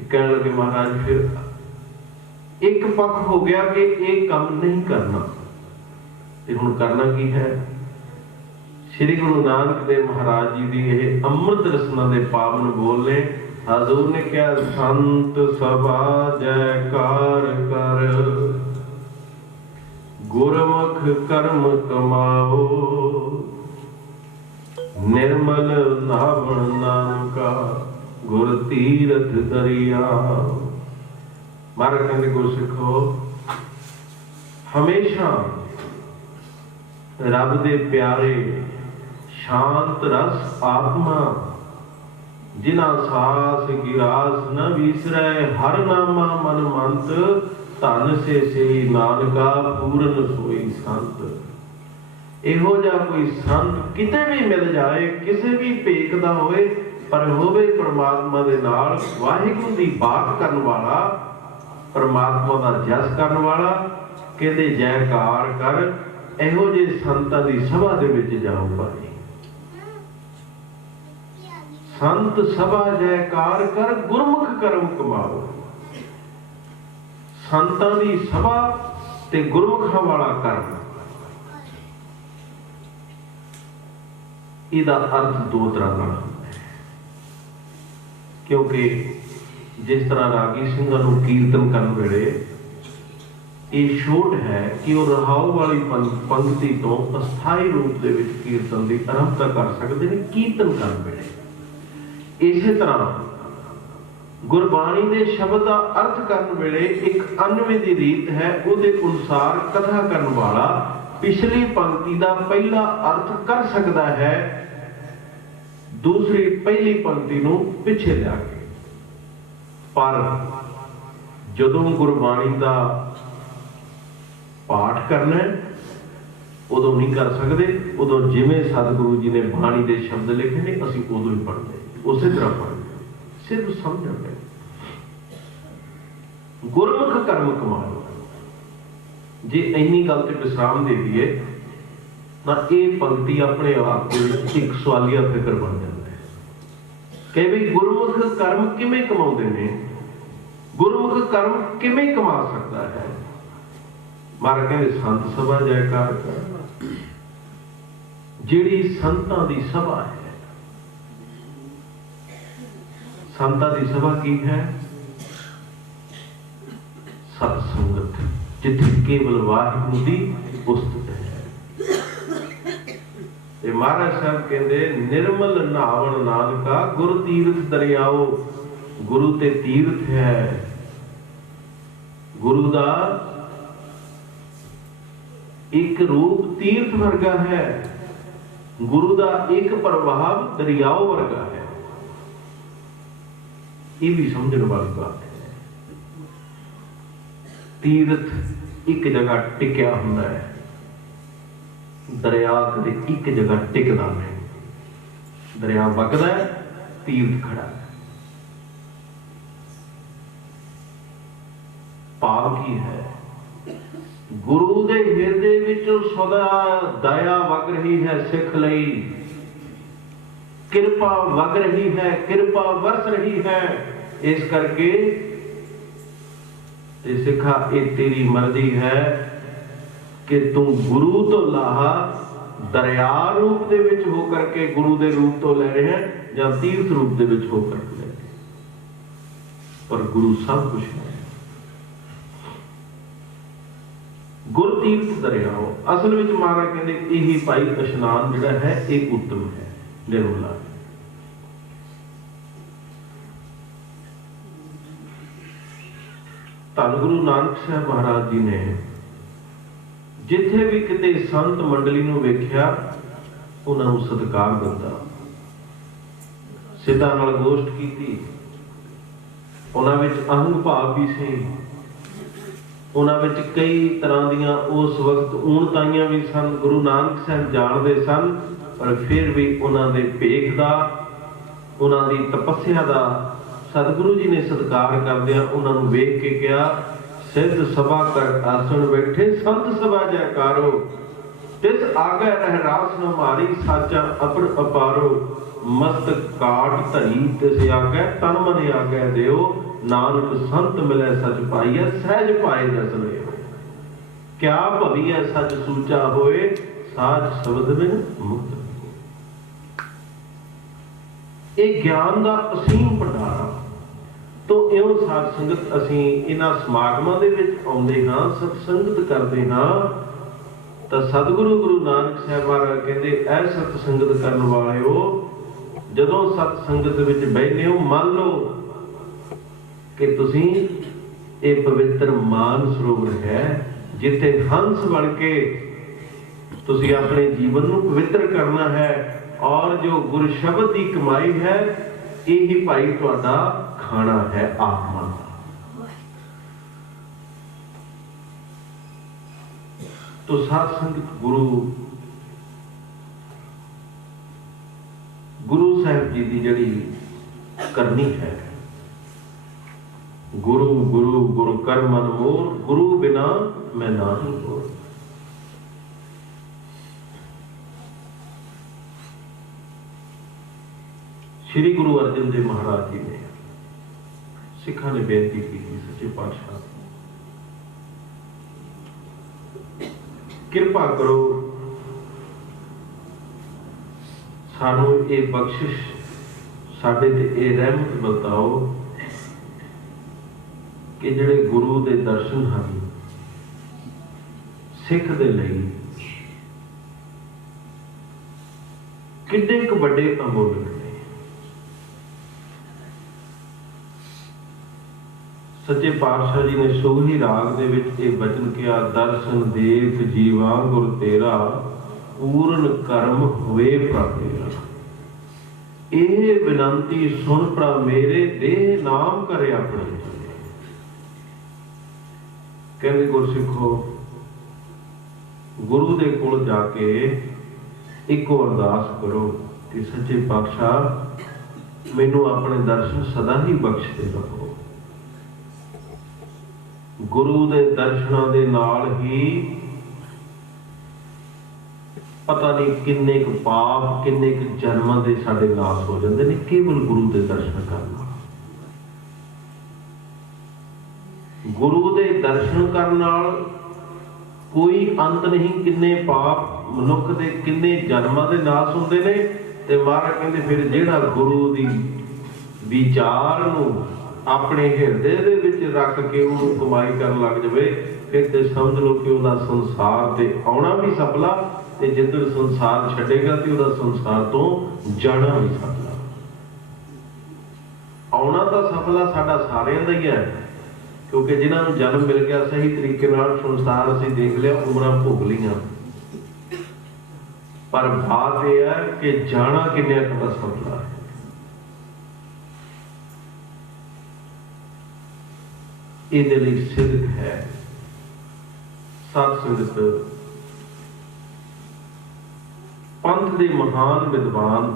ਕਹਿਣ ਲੱਗੇ ਮਹਾਰਾਜ ਫਿਰ ਇੱਕ ਪੱਖ ਹੋ ਗਿਆ ਕਿ ਇਹ ਕੰਮ ਨਹੀਂ ਕਰਨਾ, ਤੇ ਹੁਣ ਕਰਨਾ ਕੀ ਹੈ? ਸ੍ਰੀ ਗੁਰੂ ਨਾਨਕ ਦੇਵ ਮਹਾਰਾਜ ਜੀ ਦੀ ਇਹ ਅੰਮ੍ਰਿਤ ਰਸਨਾ ਦੇ ਪਾਵਨ ਬੋਲ ਨੇ। ਹਜ਼ੂਰ ਨੇ ਕਿਹਾ ਸੰਤ ਸਭਾ ਜੈਕਾਰ ਕਰ, ਗੁਰਮੁਖ ਕਰਮ ਕਮਾਓ, ਨਿਰਮਲ ਨਾਵਣ ਨਾਨਕਾ, ਗੁਰ ਤੀਰਥ ਦਰਿਆ। ਮਹਾਰਾਜ ਕਹਿੰਦੇ ਗੁਰਸਿੱਖੋ, ਹਮੇਸ਼ਾ ਰੱਬ ਦੇ ਪਿਆਰੇ ਸ਼ਾਂਤ ਰਸ ਆਤਮਾ, ਜਿਨਾ ਸਾਸ ਗਿਰਾਸ ਨ ਵਿਸਰੈ, ਹਰ ਨਾਮਾ ਮਨ ਮੰਤ, ਧਨ ਸੇ ਸਈ ਨਾਨਕਾ, ਪੂਰਨ ਸੋਈ ਸੰਤ। ਇਹੋ ਜਿਹਾ ਕੋਈ ਸੰਤ ਕਿਤੇ ਵੀ ਮਿਲ ਜਾਏ, ਕਿਸੇ ਵੀ ਭੇਖ ਦਾ ਹੋਏ, ਪਰ ਹੋਵੇ ਪਰਮਾਤਮਾ ਦੇ ਨਾਲ, ਵਾਹਿਗੁਰੂ ਦੀ ਬਾਤ ਕਰਨ ਵਾਲਾ, ਪਰਮਾਤਮਾ ਦਾ ਜਸ ਕਰਨ ਵਾਲਾ। ਕਹਿੰਦੇ ਜੈਕਾਰ ਕਰ, ਇਹੋ ਜਿਹੇ ਸੰਤਾਂ ਦੀ ਸਭਾ ਦੇ ਵਿੱਚ ਜਾਓ ਭਾਈ। ਸੰਤ ਸਭਾ ਜੈਕਾਰ ਕਰ, ਗੁਰਮੁਖ ਕਰਮ ਕਮਾਓ। ਸੰਤਾਂ ਦੀ ਸਭਾ ਤੇ ਗੁਰਮੁਖਾਂ ਵਾਲਾ ਕਰਮ, ਇਹਦਾ ਅਰਥ 2 ਤਰ੍ਹਾਂ ਨਾਲ ਹੁੰਦਾ ਹੈ। ਕਿਉਂਕਿ ਜਿਸ ਤਰ੍ਹਾਂ ਰਾਗੀ ਸਿੰਘਾਂ ਨੂੰ ਕੀਰਤਨ ਕਰਨ ਵੇਲੇ ਇਹ ਛੋਟ ਹੈ ਕਿ ਉਹ ਰਹਾਉ ਵਾਲੀ ਪੰਕਤੀ ਤੋਂ ਅਸਥਾਈ ਰੂਪ ਦੇ ਵਿੱਚ ਕੀਰਤਨ ਦੀ ਆਰੰਭਤਾ ਕਰ ਸਕਦੇ ਨੇ ਕੀਰਤਨ ਕਰਨ ਵੇਲੇ। ਇਸੇ ਤਰ੍ਹਾਂ ਗੁਰਬਾਣੀ ਦੇ ਸ਼ਬਦ ਦਾ ਅਰਥ ਕਰਨ ਵੇਲੇ ਇੱਕ ਅਨਵੇਂ ਦੀ ਰੀਤ ਹੈ। ਉਹਦੇ ਅਨੁਸਾਰ ਕਥਾ ਕਰਨ ਵਾਲਾ ਪਿਛਲੀ ਪੰਕਤੀ ਦਾ ਪਹਿਲਾ ਅਰਥ ਕਰ ਸਕਦਾ ਹੈ, ਦੂਸਰੀ ਪਹਿਲੀ ਪੰਕਤੀ ਨੂੰ ਪਿੱਛੇ ਲਿਆ ਕੇ। ਪਰ ਜਦੋਂ ਗੁਰਬਾਣੀ ਦਾ ਪਾਠ ਕਰਨਾ ਉਦੋਂ ਨਹੀਂ ਕਰ ਸਕਦੇ। ਉਦੋਂ ਜਿਵੇਂ ਸਤਿਗੁਰੂ ਜੀ ਨੇ ਬਾਣੀ ਦੇ ਸ਼ਬਦ ਲਿਖੇ ਨੇ, ਅਸੀਂ ਉਦੋਂ ਹੀ ਪੜ੍ਹਦੇ, ਉਸੇ ਤਰ੍ਹਾਂ ਪੜ੍ਹਦੇ, ਸਿਰਫ ਸਮਝਣ। ਗੁਰਮੁਖ ਕਰਮ ਕਮਾਓ। ਜੇ ਇੰਨੀ ਗੱਲ ਤੇ ਵਿਸਰਾਮ ਦੇ ਦਈਏ ਤਾਂ ਇਹ ਪੰਕਤੀ ਆਪਣੇ ਆਪ ਦੇ ਵਿੱਚ ਇੱਕ ਸਵਾਲੀਆ ਫਿਕਰ ਬਣ ਜਾਂਦਾ ਹੈ ਕਿ ਵੀ ਗੁਰਮੁਖ ਕਰਮ ਕਿਵੇਂ ਕਮਾਉਂਦੇ ਨੇ, ਗੁਰਮੁਖ ਕਰਮ ਕਿਵੇਂ ਕਮਾ ਸਕਦਾ ਹੈ। ਮਹਾਰਾਜ ਕਹਿੰਦੇ ਸੰਤ ਸਭਾ ਜੈਕਾਰ ਕਰ, ਜਿਹੜੀ ਸੰਤਾਂ ਦੀ ਸਭਾ ਹੈ। ਸੰਤਾਂ ਦੀ ਸਭਾ ਕੀ ਹੈ? ਸਤ ਸੰਗਤ, ਜਿੱਥੇ ਕੇਵਲ ਵਾਹਿਗੁਰੂ ਦੀ ਉਸਤਤ ਹੈ। ਤੇ ਮਹਾਰਾਜ ਸਾਹਿਬ ਕਹਿੰਦੇ ਨਿਰਮਲ ਨਹਾਵਣ ਨਾਨਕਾ ਗੁਰ ਤੀਰਥ ਦਰਿਆਓ। ਗੁਰੂ ਤੇ ਤੀਰਥ ਹੈ, ਗੁਰੂ ਦਾ ਇੱਕ ਰੂਪ ਤੀਰਥ ਵਰਗਾ ਹੈ, ਗੁਰੂ ਦਾ ਇੱਕ ਪ੍ਰਭਾਵ ਦਰਿਆਓ ਵਰਗਾ ਹੈ। ਇਹ ਵੀ ਸਮਝਣ ਵਾਲੀ ਬਾਤ ਹੈ। ਤੀਰਥ ਇੱਕ ਜਗ੍ਹਾ ਟਿਕਿਆ ਹੁੰਦਾ ਹੈ, ਦਰਿਆ ਕਦੇ ਇੱਕ ਜਗ੍ਹਾ ਟਿਕਦਾ ਨਹੀਂ। ਦਰਿਆ ਵਗਦਾ ਹੈ, ਤੀਰਥ ਖੜਾ ਹੈ। ਭਾਵ ਕੀ ਹੈ? ਗੁਰੂ ਦੇ ਹਿਰਦੇ ਵਿੱਚ ਸਦਾ ਦਇਆ ਵਗ ਰਹੀ ਹੈ ਸਿੱਖ ਲਈ, ਕਿਰਪਾ ਵਗ ਰਹੀ ਹੈ, ਕਿਰਪਾ ਵਰਸ ਰਹੀ ਹੈ। ਇਸ ਕਰਕੇ ਤੇ ਸਿੱਖਾ ਇਹ ਤੇਰੀ ਮਰਜ਼ੀ ਹੈ ਕਿ ਤੂੰ ਗੁਰੂ ਤੋਂ ਲਾਹਾ ਦਰਿਆ ਰੂਪ ਦੇ ਵਿੱਚ ਹੋ ਕਰਕੇ ਗੁਰੂ ਦੇ ਰੂਪ ਤੋਂ ਲੈ ਰਿਹਾ ਜਾਂ ਤੀਰਥ ਰੂਪ ਦੇ ਵਿੱਚ ਹੋ ਕਰਕੇ ਲੈ, ਪਰ ਗੁਰੂ ਸਭ ਕੁਝ ਹੈ। ਗੁਰ ਤੀਰਥ ਦਰਿਆਓ। ਅਸਲ ਵਿੱਚ ਮਹਾਰਾਜ ਕਹਿੰਦੇ ਇਹੀ ਭਾਈ ਇਸ਼ਨਾਨ ਜਿਹੜਾ ਹੈ ਇਹ ਉੱਤਮ ਹੈ, ਨਿਰਮਲਾ। ਧੰਨ ਗੁਰੂ ਨਾਨਕ ਸਾਹਿਬ ਮਹਾਰਾਜ ਜੀ ਨੇ ਜਿੱਥੇ ਵੀ ਕਿਤੇ ਸੰਤ ਮੰਡਲੀ ਨੂੰ ਵੇਖਿਆ ਉਹਨਾਂ ਨੂੰ ਸਤਿਕਾਰ ਦਿੱਤਾ, ਸਿੱਧਾ ਨਾਲ ਗੋਸ਼ਟ ਕੀਤੀ। ਉਹਨਾਂ ਵਿੱਚ ਅਹੰਗ ਭਾਵ ਵੀ ਸੀ, ਉਹਨਾਂ ਵਿੱਚ ਕਈ ਤਰ੍ਹਾਂ ਦੀਆਂ ਉਸ ਵਕਤ ਊਣਤਾਈਆਂ ਵੀ ਸਨ। ਗੁਰੂ ਨਾਨਕ ਸਾਹਿਬ ਜਾਣਦੇ ਸਨ, ਪਰ ਫਿਰ ਵੀ ਉਹਨਾਂ ਦੇ ਭੇਖ ਦਾ, ਉਹਨਾਂ ਦੀ ਤਪੱਸਿਆ ਦਾ ਸਤਿਗੁਰੂ ਜੀ ਨੇ ਸਤਿਕਾਰ ਕਰਦਿਆਂ ਉਹਨਾਂ ਨੂੰ ਵੇਖ ਕੇ ਕਿਹਾ, ਸਿੱਧ ਸਭਾ ਕਰ ਆਸਣ ਬੈਠੇ ਸੰਤ ਸਭਾ ਜੈਕਾਰੋ। ਤਿਸ ਆਗੇ ਰਹਿ ਰਾਸ ਨ ਮਾਰੀ ਸਾਚਾ ਅਪੜ ਅਪਾਰੋ। ਮਸਤਕ ਕਾਟ ਧਰੀ ਤਿਸ ਆਗੇ ਤਨ ਮਨ ਆਗੇ ਦਿਓ। ਨਾਨਕ ਸੰਤ ਮਿਲੇ ਸਚ ਪਾਈਐ ਸਹਿਜ ਪਾਏ ਜਸ ਲਿਓ। ਕਿਆ ਭਵੀਐ ਸਚ ਸੂਚਾ ਹੋਏ ਸਾਚ ਸ਼ਬਦ ਬਿਨ ਮੁਕਤ। ਇਹ ਗਿਆਨ ਦਾ ਅਸੀਮ ਭੰਡਾਰਾ। ਤੋਂ ਇਉਂ ਸਾਧ ਸੰਗਤ ਅਸੀਂ ਇਹਨਾਂ ਸਮਾਗਮਾਂ ਦੇ ਵਿੱਚ ਆਉਂਦੇ ਹਾਂ, ਸਤ ਸੰਗਤ ਕਰਦੇ ਹਾਂ, ਤਾਂ ਸਤਿਗੁਰੂ ਗੁਰੂ ਨਾਨਕ ਸਾਹਿਬ ਮਹਾਰਾਜ ਕਹਿੰਦੇ ਐ ਸਤ ਸੰਗਤ ਕਰਨ ਵਾਲਿਓ, ਜਦੋਂ ਸਤ ਸੰਗਤ ਵਿੱਚ ਬੈਠੇ ਹੋ ਮੰਨ ਲਓ ਕਿ ਤੁਸੀਂ ਇਹ ਪਵਿੱਤਰ ਮਾਨ ਸਰੋਵਰ ਹੈ, ਜਿੱਥੇ ਹੰਸ ਬਣ ਕੇ ਤੁਸੀਂ ਆਪਣੇ ਜੀਵਨ ਨੂੰ ਪਵਿੱਤਰ ਕਰਨਾ ਹੈ। ਔਰ ਜੋ ਗੁਰ ਸ਼ਬਦ ਦੀ ਕਮਾਈ ਹੈ ਇਹੀ ਭਾਈ ਤੁਹਾਡਾ ਖਾਣਾ ਹੈ ਆਤਮਾ ਦਾ। ਤੋ ਸਾਧ ਸੰਗਤ ਗੁਰੂ ਸਾਹਿਬ ਜੀ ਦੀ ਜਿਹੜੀ ਕਰਨੀ ਹੈ, ਗੁਰੂ ਗੁਰੂ ਗੁਰੂ ਕਰ ਮਨ ਮੋਰ, ਗੁਰੂ ਬਿਨਾ ਮੈਂ ਨਾਹੀ ਹੋਰ। ਸ਼੍ਰੀ ਗੁਰੂ ਅਰਜਨ ਦੇਵ ਮਹਾਰਾਜ ਜੀ ਨੇ ਸਿੱਖਾਂ ਨੇ ਬੇਨਤੀ ਕੀਤੀ, ਸੱਚੇ ਪਾਤਸ਼ਾਹ ਕਿਰਪਾ ਕਰੋ, ਸਾਨੂੰ ਇਹ ਬਖਸ਼ਿਸ਼, ਸਾਡੇ ਤੇ ਇਹ ਰਹਿਮਤ ਬਤਾਓ ਕਿ ਜਿਹੜੇ ਗੁਰੂ ਦੇ ਦਰਸ਼ਨ ਹਨ ਸਿੱਖ ਦੇ ਲਈ ਕਿੰਨੇ ਕੁ ਵੱਡੇ ਅਮੁੱਲ ਨੇ। ਸੱਚੇ ਪਾਤਸ਼ਾਹ ਜੀ ਨੇ ਸੋਹੀ ਰਾਗ ਦੇ ਵਿੱਚ ਇਹ ਬਚਨ ਕਿਹਾ, ਦਰਸ਼ਨ ਦੇਖ ਜੀਵਾ ਗੁਰ ਤੇਰਾ, ਪੂਰਨ ਕਰਮ ਹੋਏ ਪ੍ਰਤੇਰਾ। ਇਹ ਬੇਨਤੀ ਸੁਣ ਪ੍ਰਭ ਮੇਰੇ, ਦੇਹ ਨਾਮ ਕਰੇ ਆਪਣੇ। ਕਹਿੰਦੇ ਗੁਰਸਿੱਖੋ, ਗੁਰੂ ਦੇ ਕੋਲ ਜਾ ਕੇ ਇੱਕੋ ਅਰਦਾਸ ਕਰੋ ਕਿ ਸੱਚੇ ਪਾਤਸ਼ਾਹ ਮੈਨੂੰ ਆਪਣੇ ਦਰਸ਼ਨ ਸਦਾ ਹੀ ਬਖਸ਼ਦੇ ਰਹੋ। ਗੁਰੂ ਦੇ ਦਰਸ਼ਨਾਂ ਦੇ ਨਾਲ ਹੀ ਪਤਾ ਨਹੀਂ ਕਿੰਨੇ ਕੁ ਪਾਪ, ਕਿੰਨੇ ਕੁ ਜਨਮਾਂ ਦੇ ਸਾਡੇ ਨਾਸ ਹੋ ਜਾਂਦੇ ਨੇ, ਕੇਵਲ ਗੁਰੂ ਦੇ ਦਰਸ਼ਨ ਕਰਨਾ। ਗੁਰੂ ਦੇ ਦਰਸ਼ਨ ਕਰਨ ਨਾਲ ਕੋਈ ਅੰਤ ਨਹੀਂ, ਕਿੰਨੇ ਪਾਪ ਮਨੁੱਖ ਦੇ ਕਿੰਨੇ ਜਨਮਾਂ ਦੇ ਨਾਸ ਹੁੰਦੇ ਨੇ। ਤੇ ਮਹਾਰਾਜ ਕਹਿੰਦੇ ਫਿਰ ਜਿਹੜਾ ਗੁਰੂ ਦੀ ਵਿਚਾਰ ਨੂੰ ਆਪਣੇ ਹਿਰਦੇ ਦੇ ਵਿੱਚ ਰੱਖ ਕੇ ਉਹਨੂੰ ਕਮਾਈ ਕਰਨ ਲੱਗ ਜਾਵੇ, ਫਿਰ ਤੇ ਸਮਝ ਲਓ ਕਿ ਉਹਦਾ ਸੰਸਾਰ ਤੇ ਆਉਣਾ ਵੀ ਸਫਲਾ, ਤੇ ਜਿੱਦਣ ਸੰਸਾਰ ਛੱਡੇਗਾ ਤੇ ਉਹਦਾ ਸੰਸਾਰ ਤੋਂ ਜਾਣਾ ਵੀ ਸਫਲਾ। ਆਉਣਾ ਤਾਂ ਸਫਲਾ ਸਾਡਾ ਸਾਰਿਆਂ ਦਾ ਹੀ ਹੈ, ਕਿਉਂਕਿ ਜਿਨ੍ਹਾਂ ਨੂੰ ਜਨਮ ਮਿਲ ਗਿਆ ਸਹੀ ਤਰੀਕੇ ਨਾਲ ਸੰਸਾਰ ਅਸੀਂ ਦੇਖ ਲਿਆ, ਉਮਰਾਂ ਭੋਗ ਲਈਆਂ, ਪਰ ਬਾਤ ਇਹ ਹੈ ਕਿ ਜਾਣਾ ਕਿੰਨੇ ਕੁ ਦਾ ਸਫਲਾ ਹੈ। ਇਹਦੇ ਲਈ ਸਿੱਧਕ ਹੈ, ਸਤ ਸਿੱਧਕ। ਪੰਥ ਦੇ ਮਹਾਨ ਵਿਦਵਾਨ